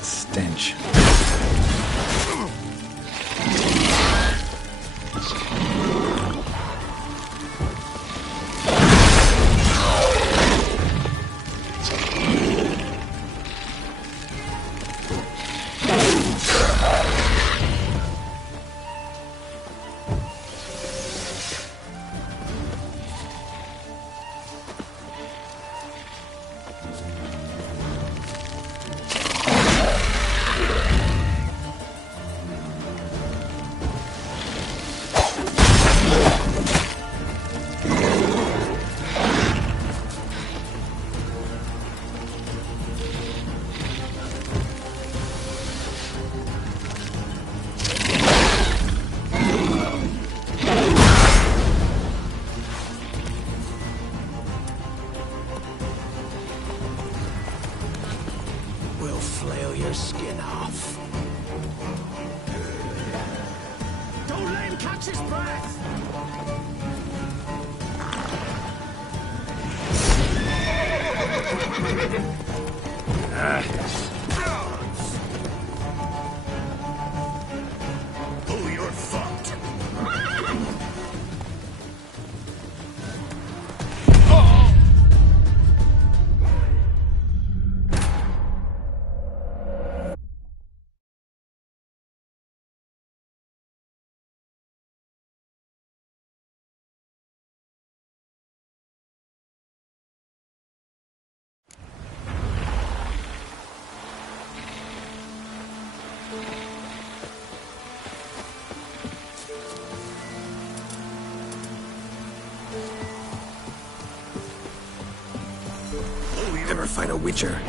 Stench. Flail your skin off. Don't let him catch his breath! Oh, you're fucked. Ever fight a Witcher?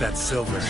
like that silver.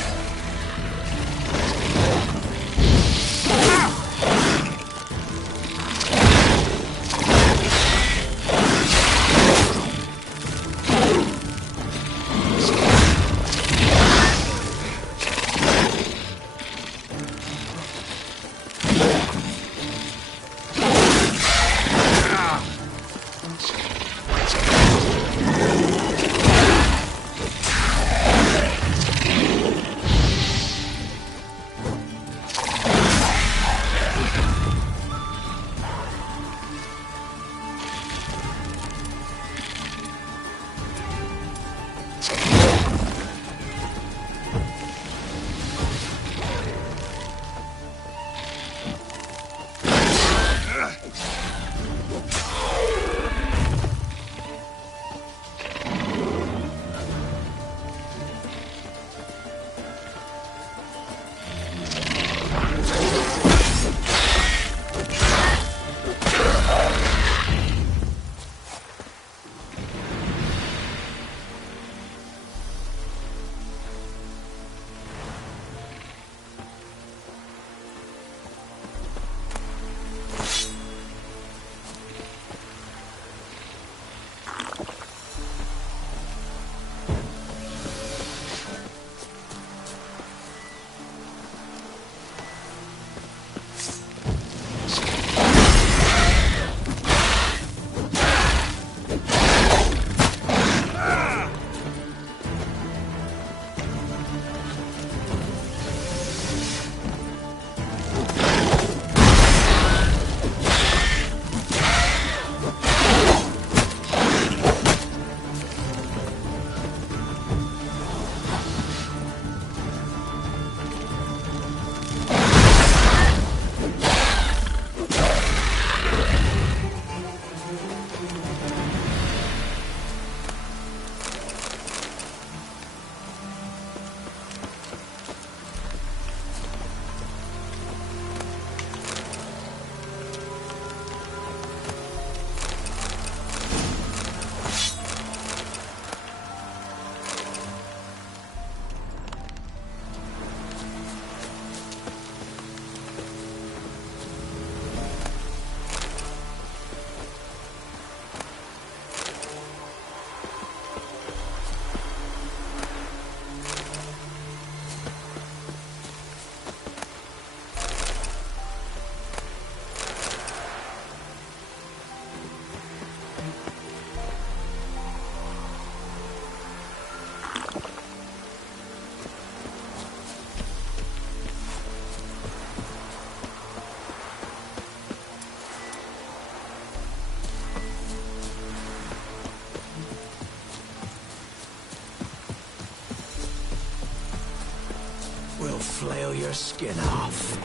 We'll flail your skin off.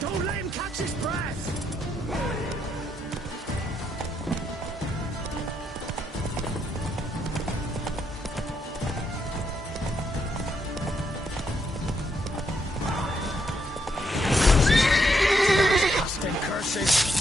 Don't let him catch his breath! Disgusting curses!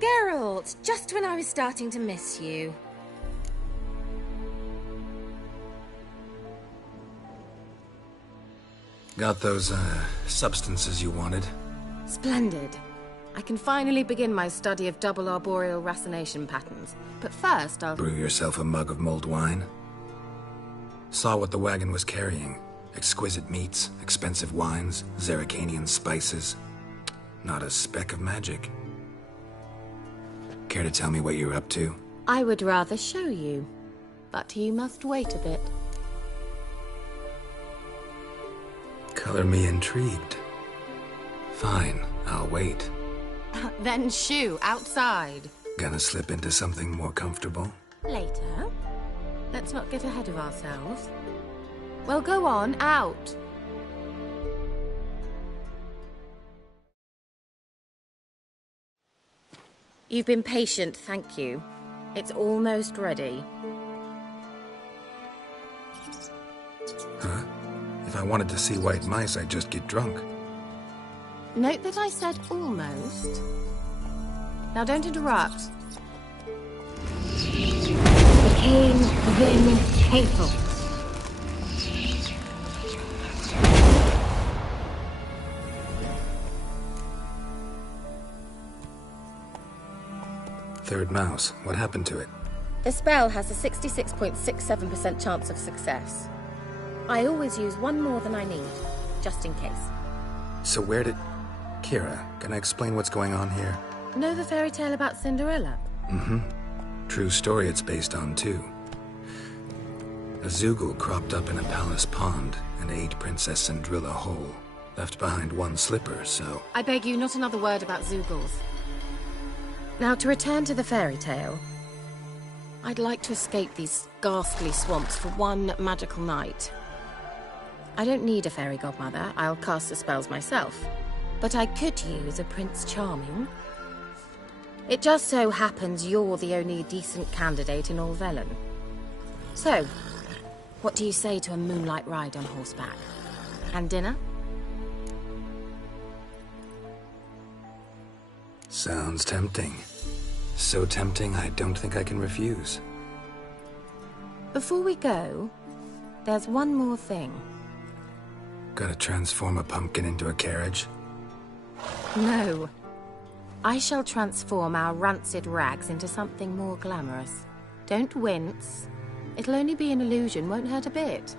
Geralt, just when I was starting to miss you. Got those, substances you wanted? Splendid. I can finally begin my study of double arboreal racination patterns. But first, I'll... Brew yourself a mug of mulled wine? Saw what the wagon was carrying. Exquisite meats, expensive wines, Zerrikanian spices. Not a speck of magic. Care to tell me what you're up to? I would rather show you, but you must wait a bit. Color me intrigued. Fine, I'll wait. Then shoo, outside. Gonna slip into something more comfortable? Later. Let's not get ahead of ourselves. Well, go on, out. You've been patient, thank you. It's almost ready. Huh? If I wanted to see white mice, I'd just get drunk. Note that I said almost. Now don't interrupt. Became then hateful. Third mouse. What happened to it? The spell has a 66.67% chance of success. I always use one more than I need, just in case. So where did... Kira, can I explain what's going on here? Know the fairy tale about Cinderella? Mm-hmm. True story it's based on, too. A Zoogle cropped up in a palace pond and ate Princess Cinderella whole. Left behind one slipper, so... I beg you, not another word about Zoogles. Now, to return to the fairy tale. I'd like to escape these ghastly swamps for one magical night. I don't need a fairy godmother. I'll cast the spells myself. But I could use a Prince Charming. It just so happens you're the only decent candidate in all Velen. So, what do you say to a moonlight ride on horseback? And dinner? Sounds tempting. So tempting, I don't think I can refuse. Before we go, there's one more thing. Gotta transform a pumpkin into a carriage? No. I shall transform our rancid rags into something more glamorous. Don't wince. It'll only be an illusion, won't hurt a bit.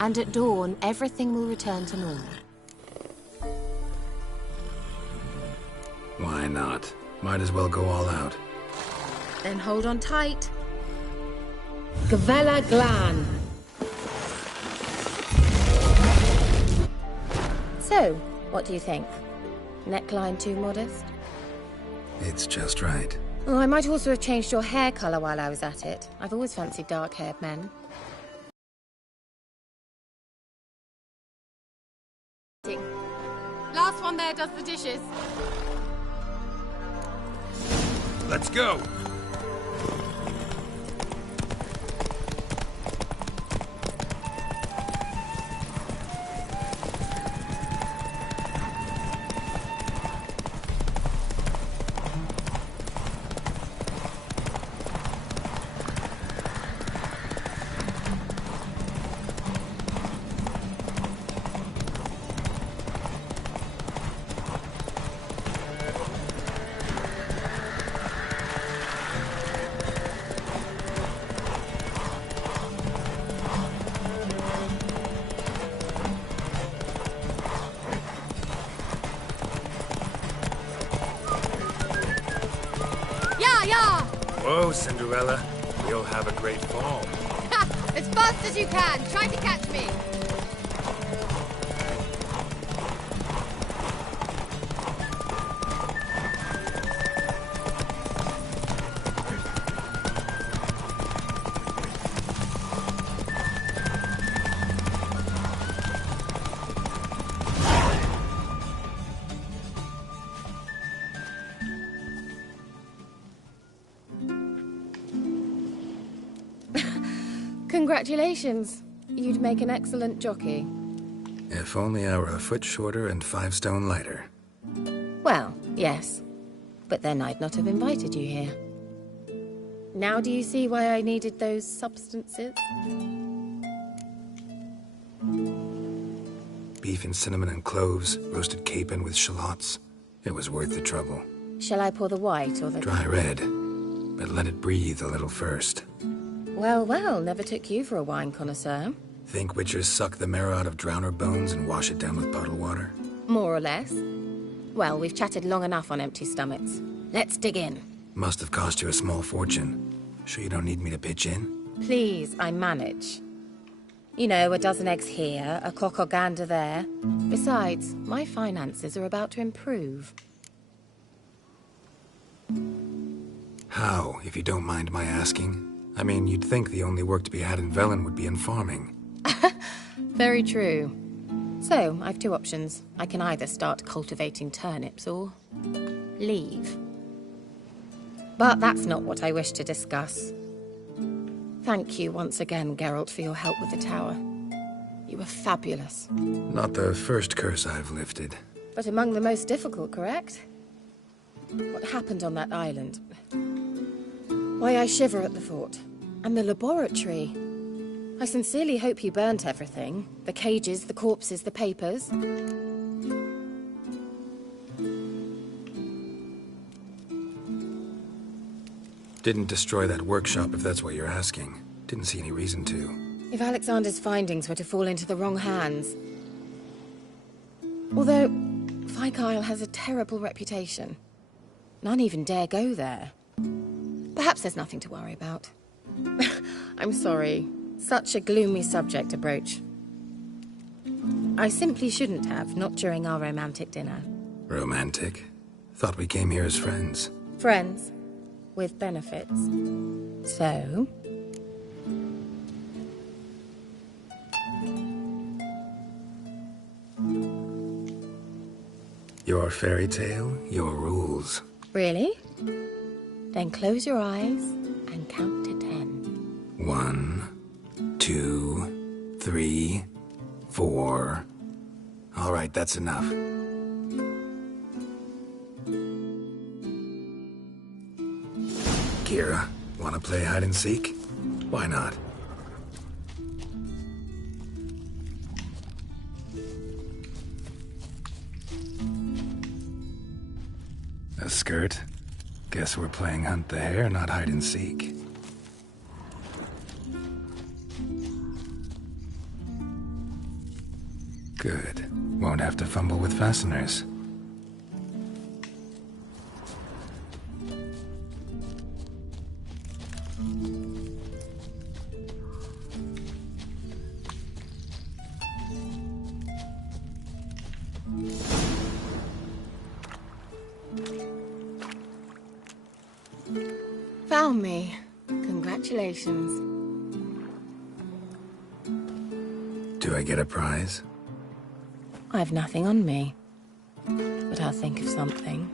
And at dawn, everything will return to normal. Why not? Might as well go all out. Then hold on tight. Gavella Glan. So, what do you think? Neckline too modest? It's just right. Oh, I might also have changed your hair colour while I was at it. I've always fancied dark-haired men. Last one there does the dishes. Let's go! Whoa, Cinderella. You'll have a great fall. As fast as you can. Try to catch me. Congratulations. You'd make an excellent jockey. If only I were a foot shorter and 5 stone lighter. Well, yes. But then I'd not have invited you here. Now do you see why I needed those substances? Beef and cinnamon and cloves, roasted capon with shallots. It was worth the trouble. Shall I pour the white or the... Dry red, but let it breathe a little first. Well, well, never took you for a wine connoisseur. Think witchers suck the marrow out of drowner bones and wash it down with puddle water? More or less. Well, we've chatted long enough on empty stomachs. Let's dig in. Must have cost you a small fortune. Sure you don't need me to pitch in? Please, I manage. You know, a dozen eggs here, a cock or gander there. Besides, my finances are about to improve. How, if you don't mind my asking? I mean, you'd think the only work to be had in Velen would be in farming. Very true. So, I've two options. I can either start cultivating turnips or... leave. But that's not what I wish to discuss. Thank you once again, Geralt, for your help with the tower. You were fabulous. Not the first curse I've lifted. But among the most difficult, correct? What happened on that island? Why, I shiver at the thought. And the laboratory. I sincerely hope you burnt everything. The cages, the corpses, the papers. Didn't destroy that workshop, if that's what you're asking. Didn't see any reason to. If Alexander's findings were to fall into the wrong hands... Although, Fyke Isle has a terrible reputation. None even dare go there. Perhaps there's nothing to worry about. I'm sorry. Such a gloomy subject to broach. I simply shouldn't have, not during our romantic dinner. Romantic? Thought we came here as friends. Friends. With benefits. So... Your fairy tale, your rules. Really? Then close your eyes and count to 10. 1, 2, 3, 4. All right, that's enough. Kira, wanna play hide and seek? Why not? A skirt? Guess we're playing hunt the hare, not hide and seek. Good. Won't have to fumble with fasteners. Found me. Congratulations. Do I get a prize? I've nothing on me, but I'll think of something.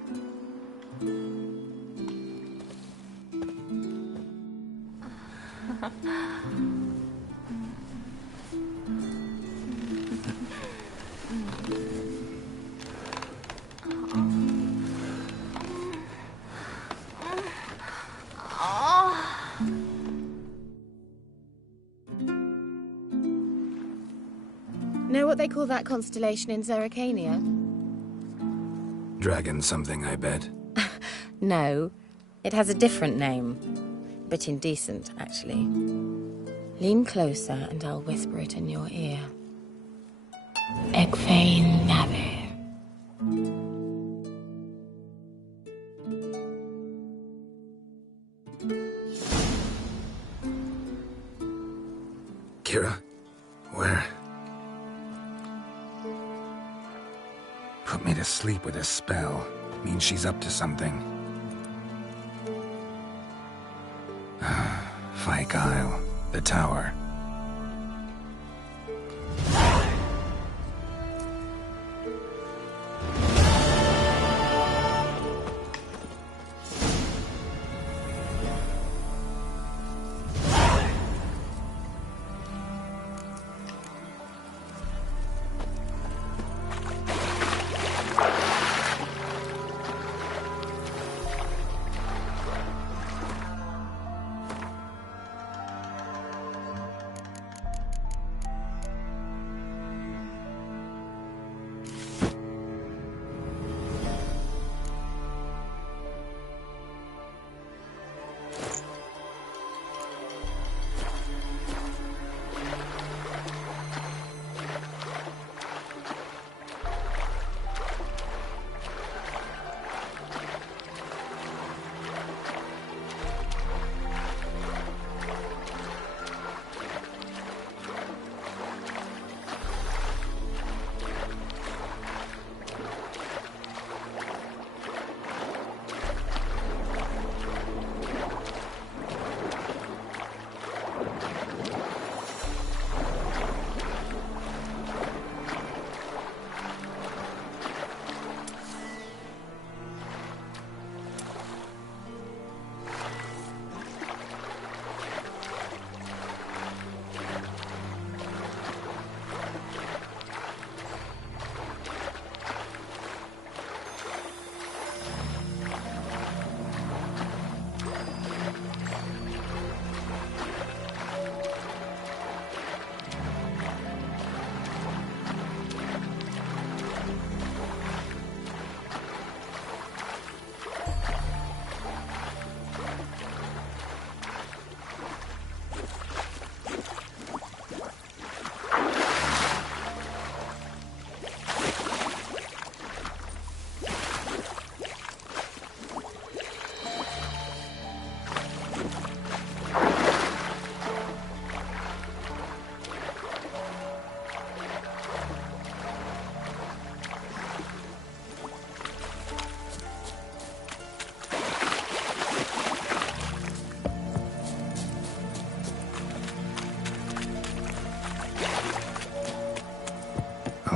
Know what they call that constellation in Zerrikania? Dragon something, I bet. No, it has a different name. A bit indecent, actually. Lean closer and I'll whisper it in your ear. Egfain Navir. Kira? Where? Put me to sleep with a spell. Means she's up to something. Fyke Isle. The tower.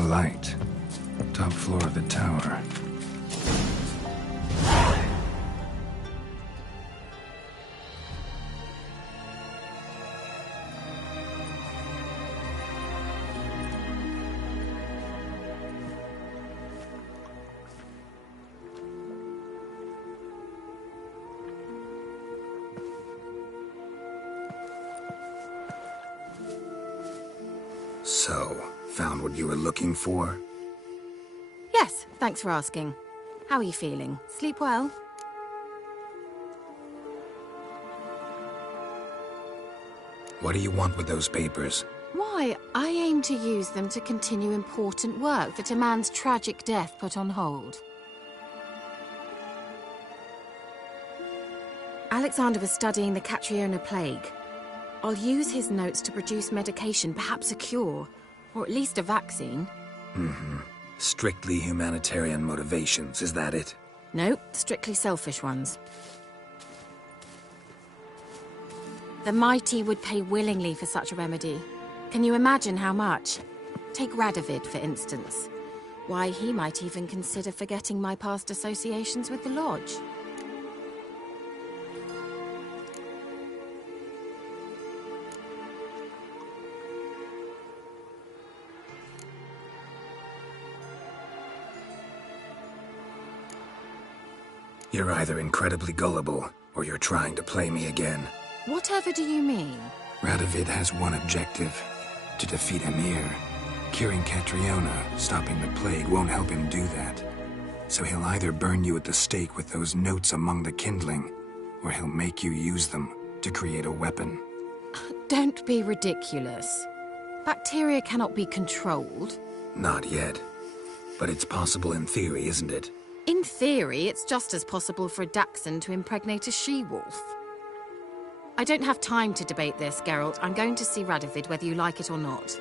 light. Top floor of the tower. So, found what you were looking for? Yes, thanks for asking. How are you feeling? Sleep well? What do you want with those papers? Why, I aim to use them to continue important work that a man's tragic death put on hold. Alexander was studying the Catriona plague. I'll use his notes to produce medication, perhaps a cure, or at least a vaccine. Mm-hmm. Strictly humanitarian motivations, is that it? Nope, strictly selfish ones. The mighty would pay willingly for such a remedy. Can you imagine how much? Take Radovid, for instance. Why, he might even consider forgetting my past associations with the Lodge. You're either incredibly gullible, or you're trying to play me again. Whatever do you mean? Radovid has one objective: to defeat Emir. Curing Catriona, stopping the plague, won't help him do that. So he'll either burn you at the stake with those notes among the kindling, or he'll make you use them to create a weapon. Don't be ridiculous. Bacteria cannot be controlled. Not yet. But it's possible in theory, isn't it? In theory, it's just as possible for a Dachshund to impregnate a she-wolf. I don't have time to debate this, Geralt. I'm going to see Radovid whether you like it or not.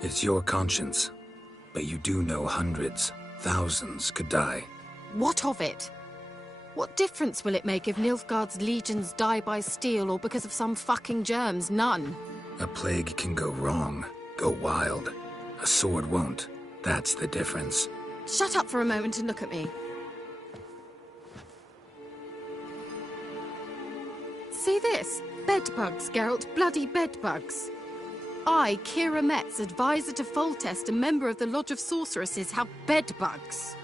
It's your conscience. But you do know hundreds, thousands could die. What of it? What difference will it make if Nilfgaard's legions die by steel or because of some fucking germs? None. A plague can go wrong, go wild. A sword won't. That's the difference. Shut up for a moment and look at me. See this? Bedbugs, Geralt. Bloody bedbugs. I, Kira Metz, advisor to Foltest, a member of the Lodge of Sorceresses, have bedbugs.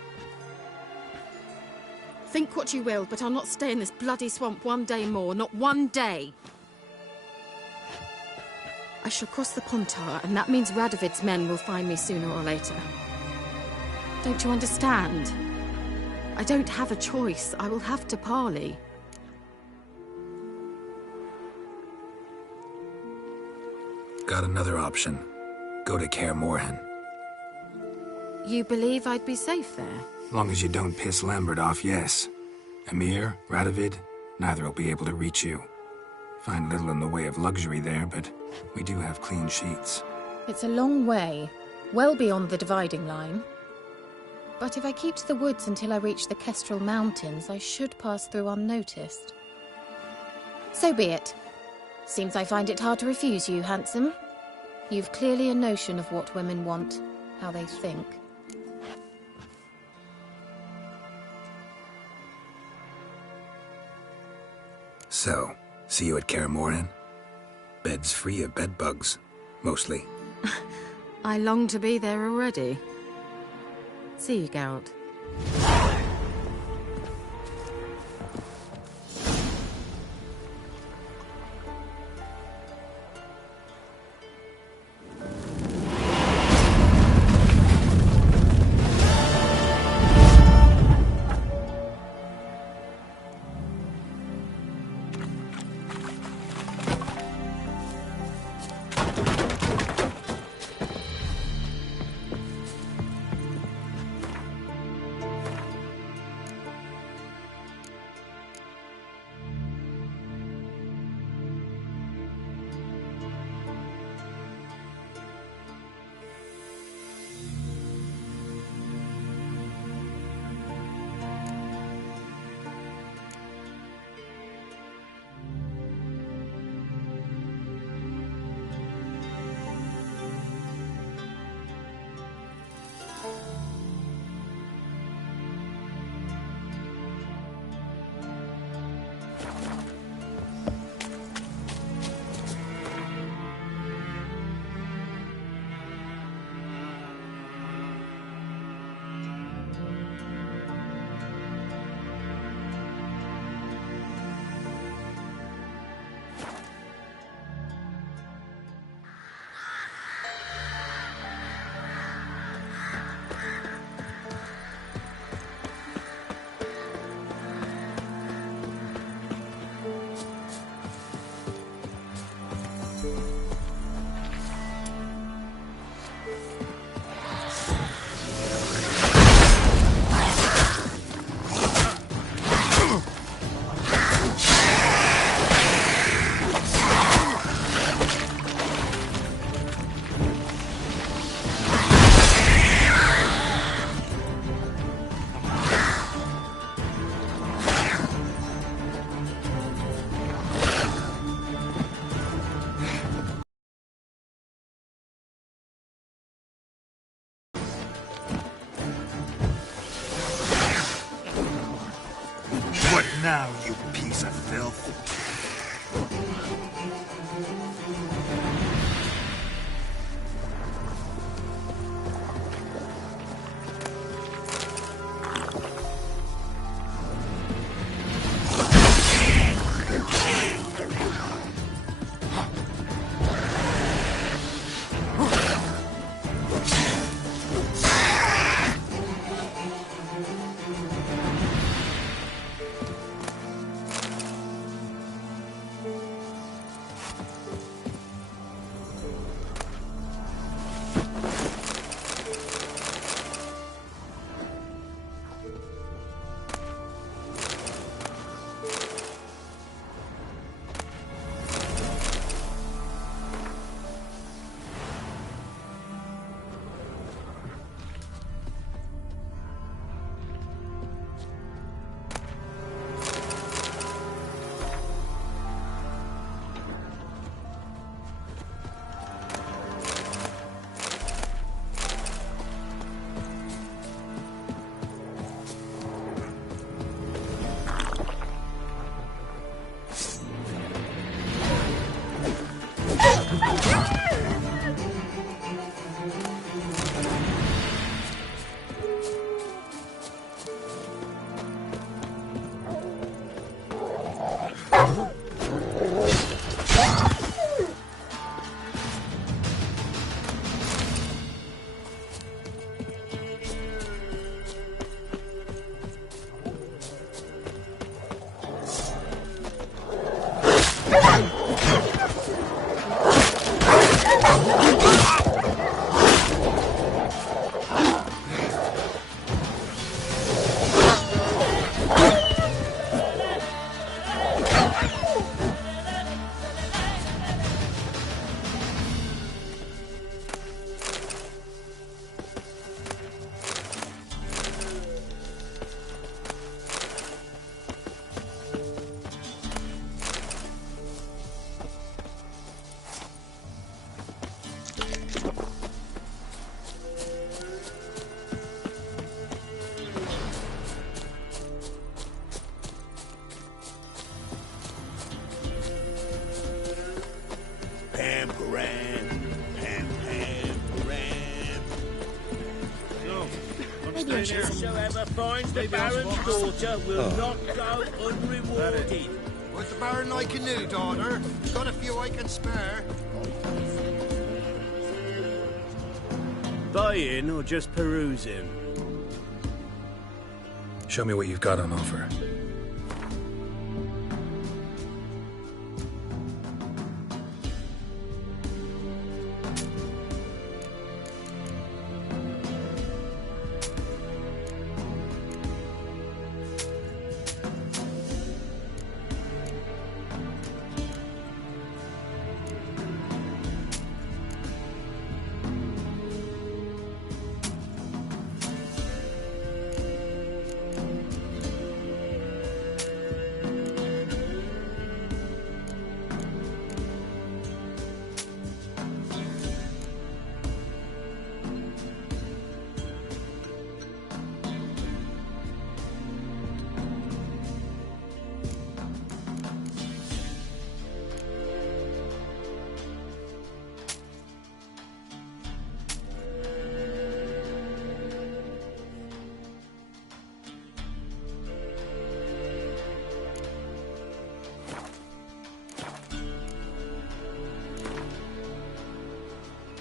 Think what you will, but I'll not stay in this bloody swamp one day more, not one day. I shall cross the Pontar, and that means Radovid's men will find me sooner or later. Don't you understand? I don't have a choice. I will have to parley. Got another option. Go to Kaer Morhen. You believe I'd be safe there? Long as you don't piss Lambert off, yes. Emir, Radovid, neither will be able to reach you. Find little in the way of luxury there, but we do have clean sheets. It's a long way, well beyond the dividing line. But if I keep to the woods until I reach the Kestrel Mountains, I should pass through unnoticed. So be it. Seems I find it hard to refuse you, handsome. You've clearly a notion of what women want, how they think. So, see you at Kaer Morhen? Bed's free of bedbugs, mostly. I long to be there already. See you, Geralt. now, you piece of filth. Whosoever finds the Baron's daughter will not go unrewarded. What's the Baron like a new daughter? Got a few I can spare. Buying or just perusing? Show me what you've got on offer.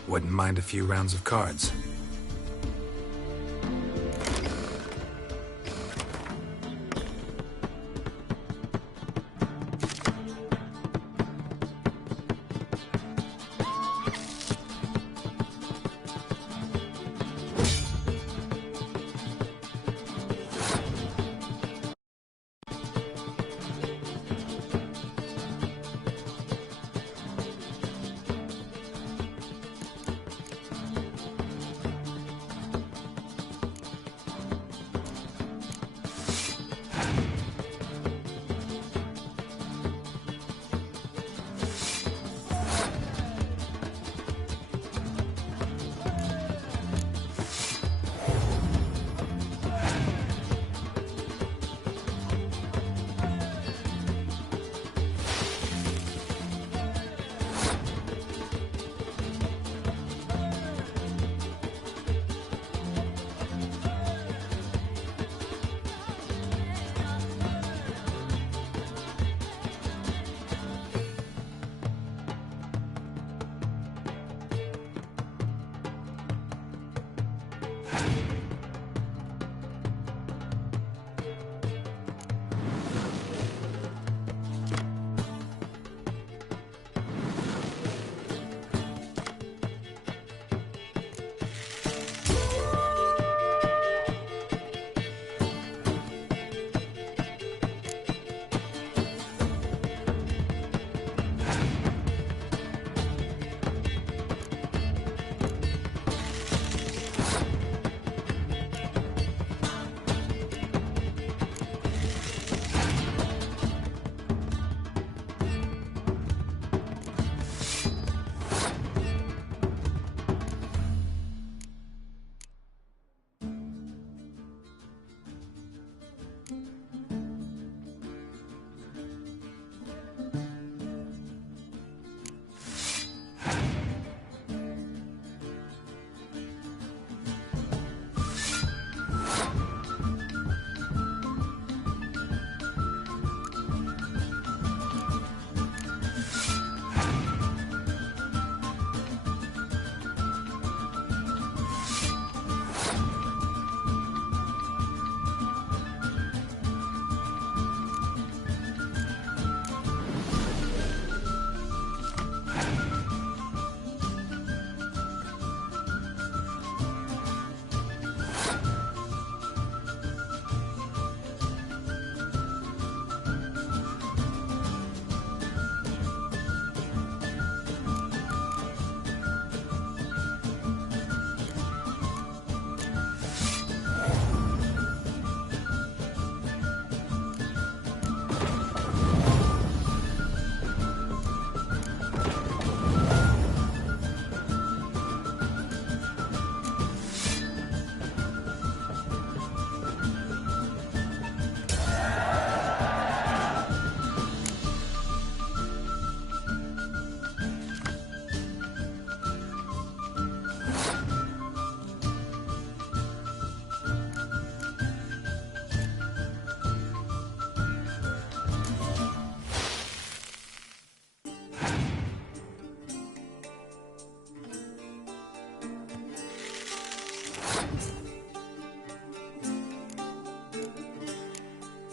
Wouldn't mind a few rounds of cards.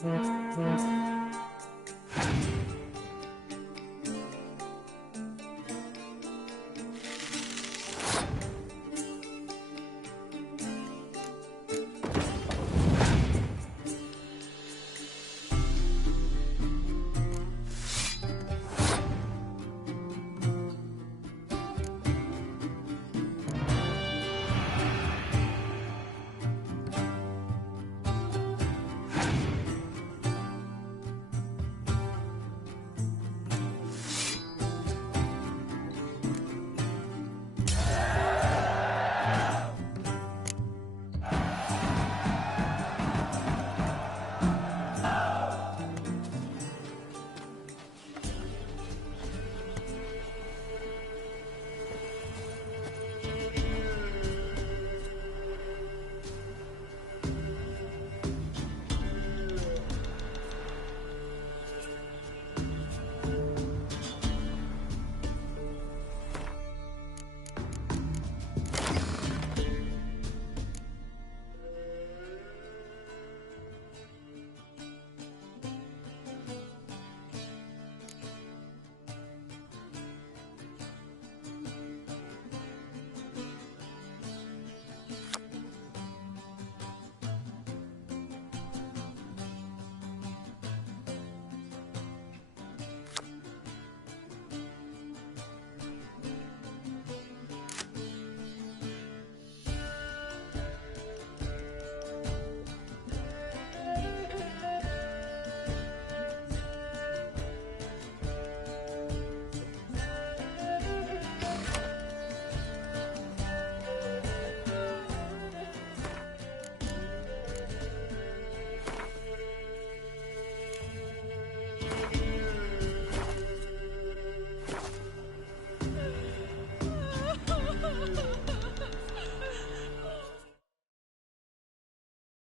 Mm-hmm.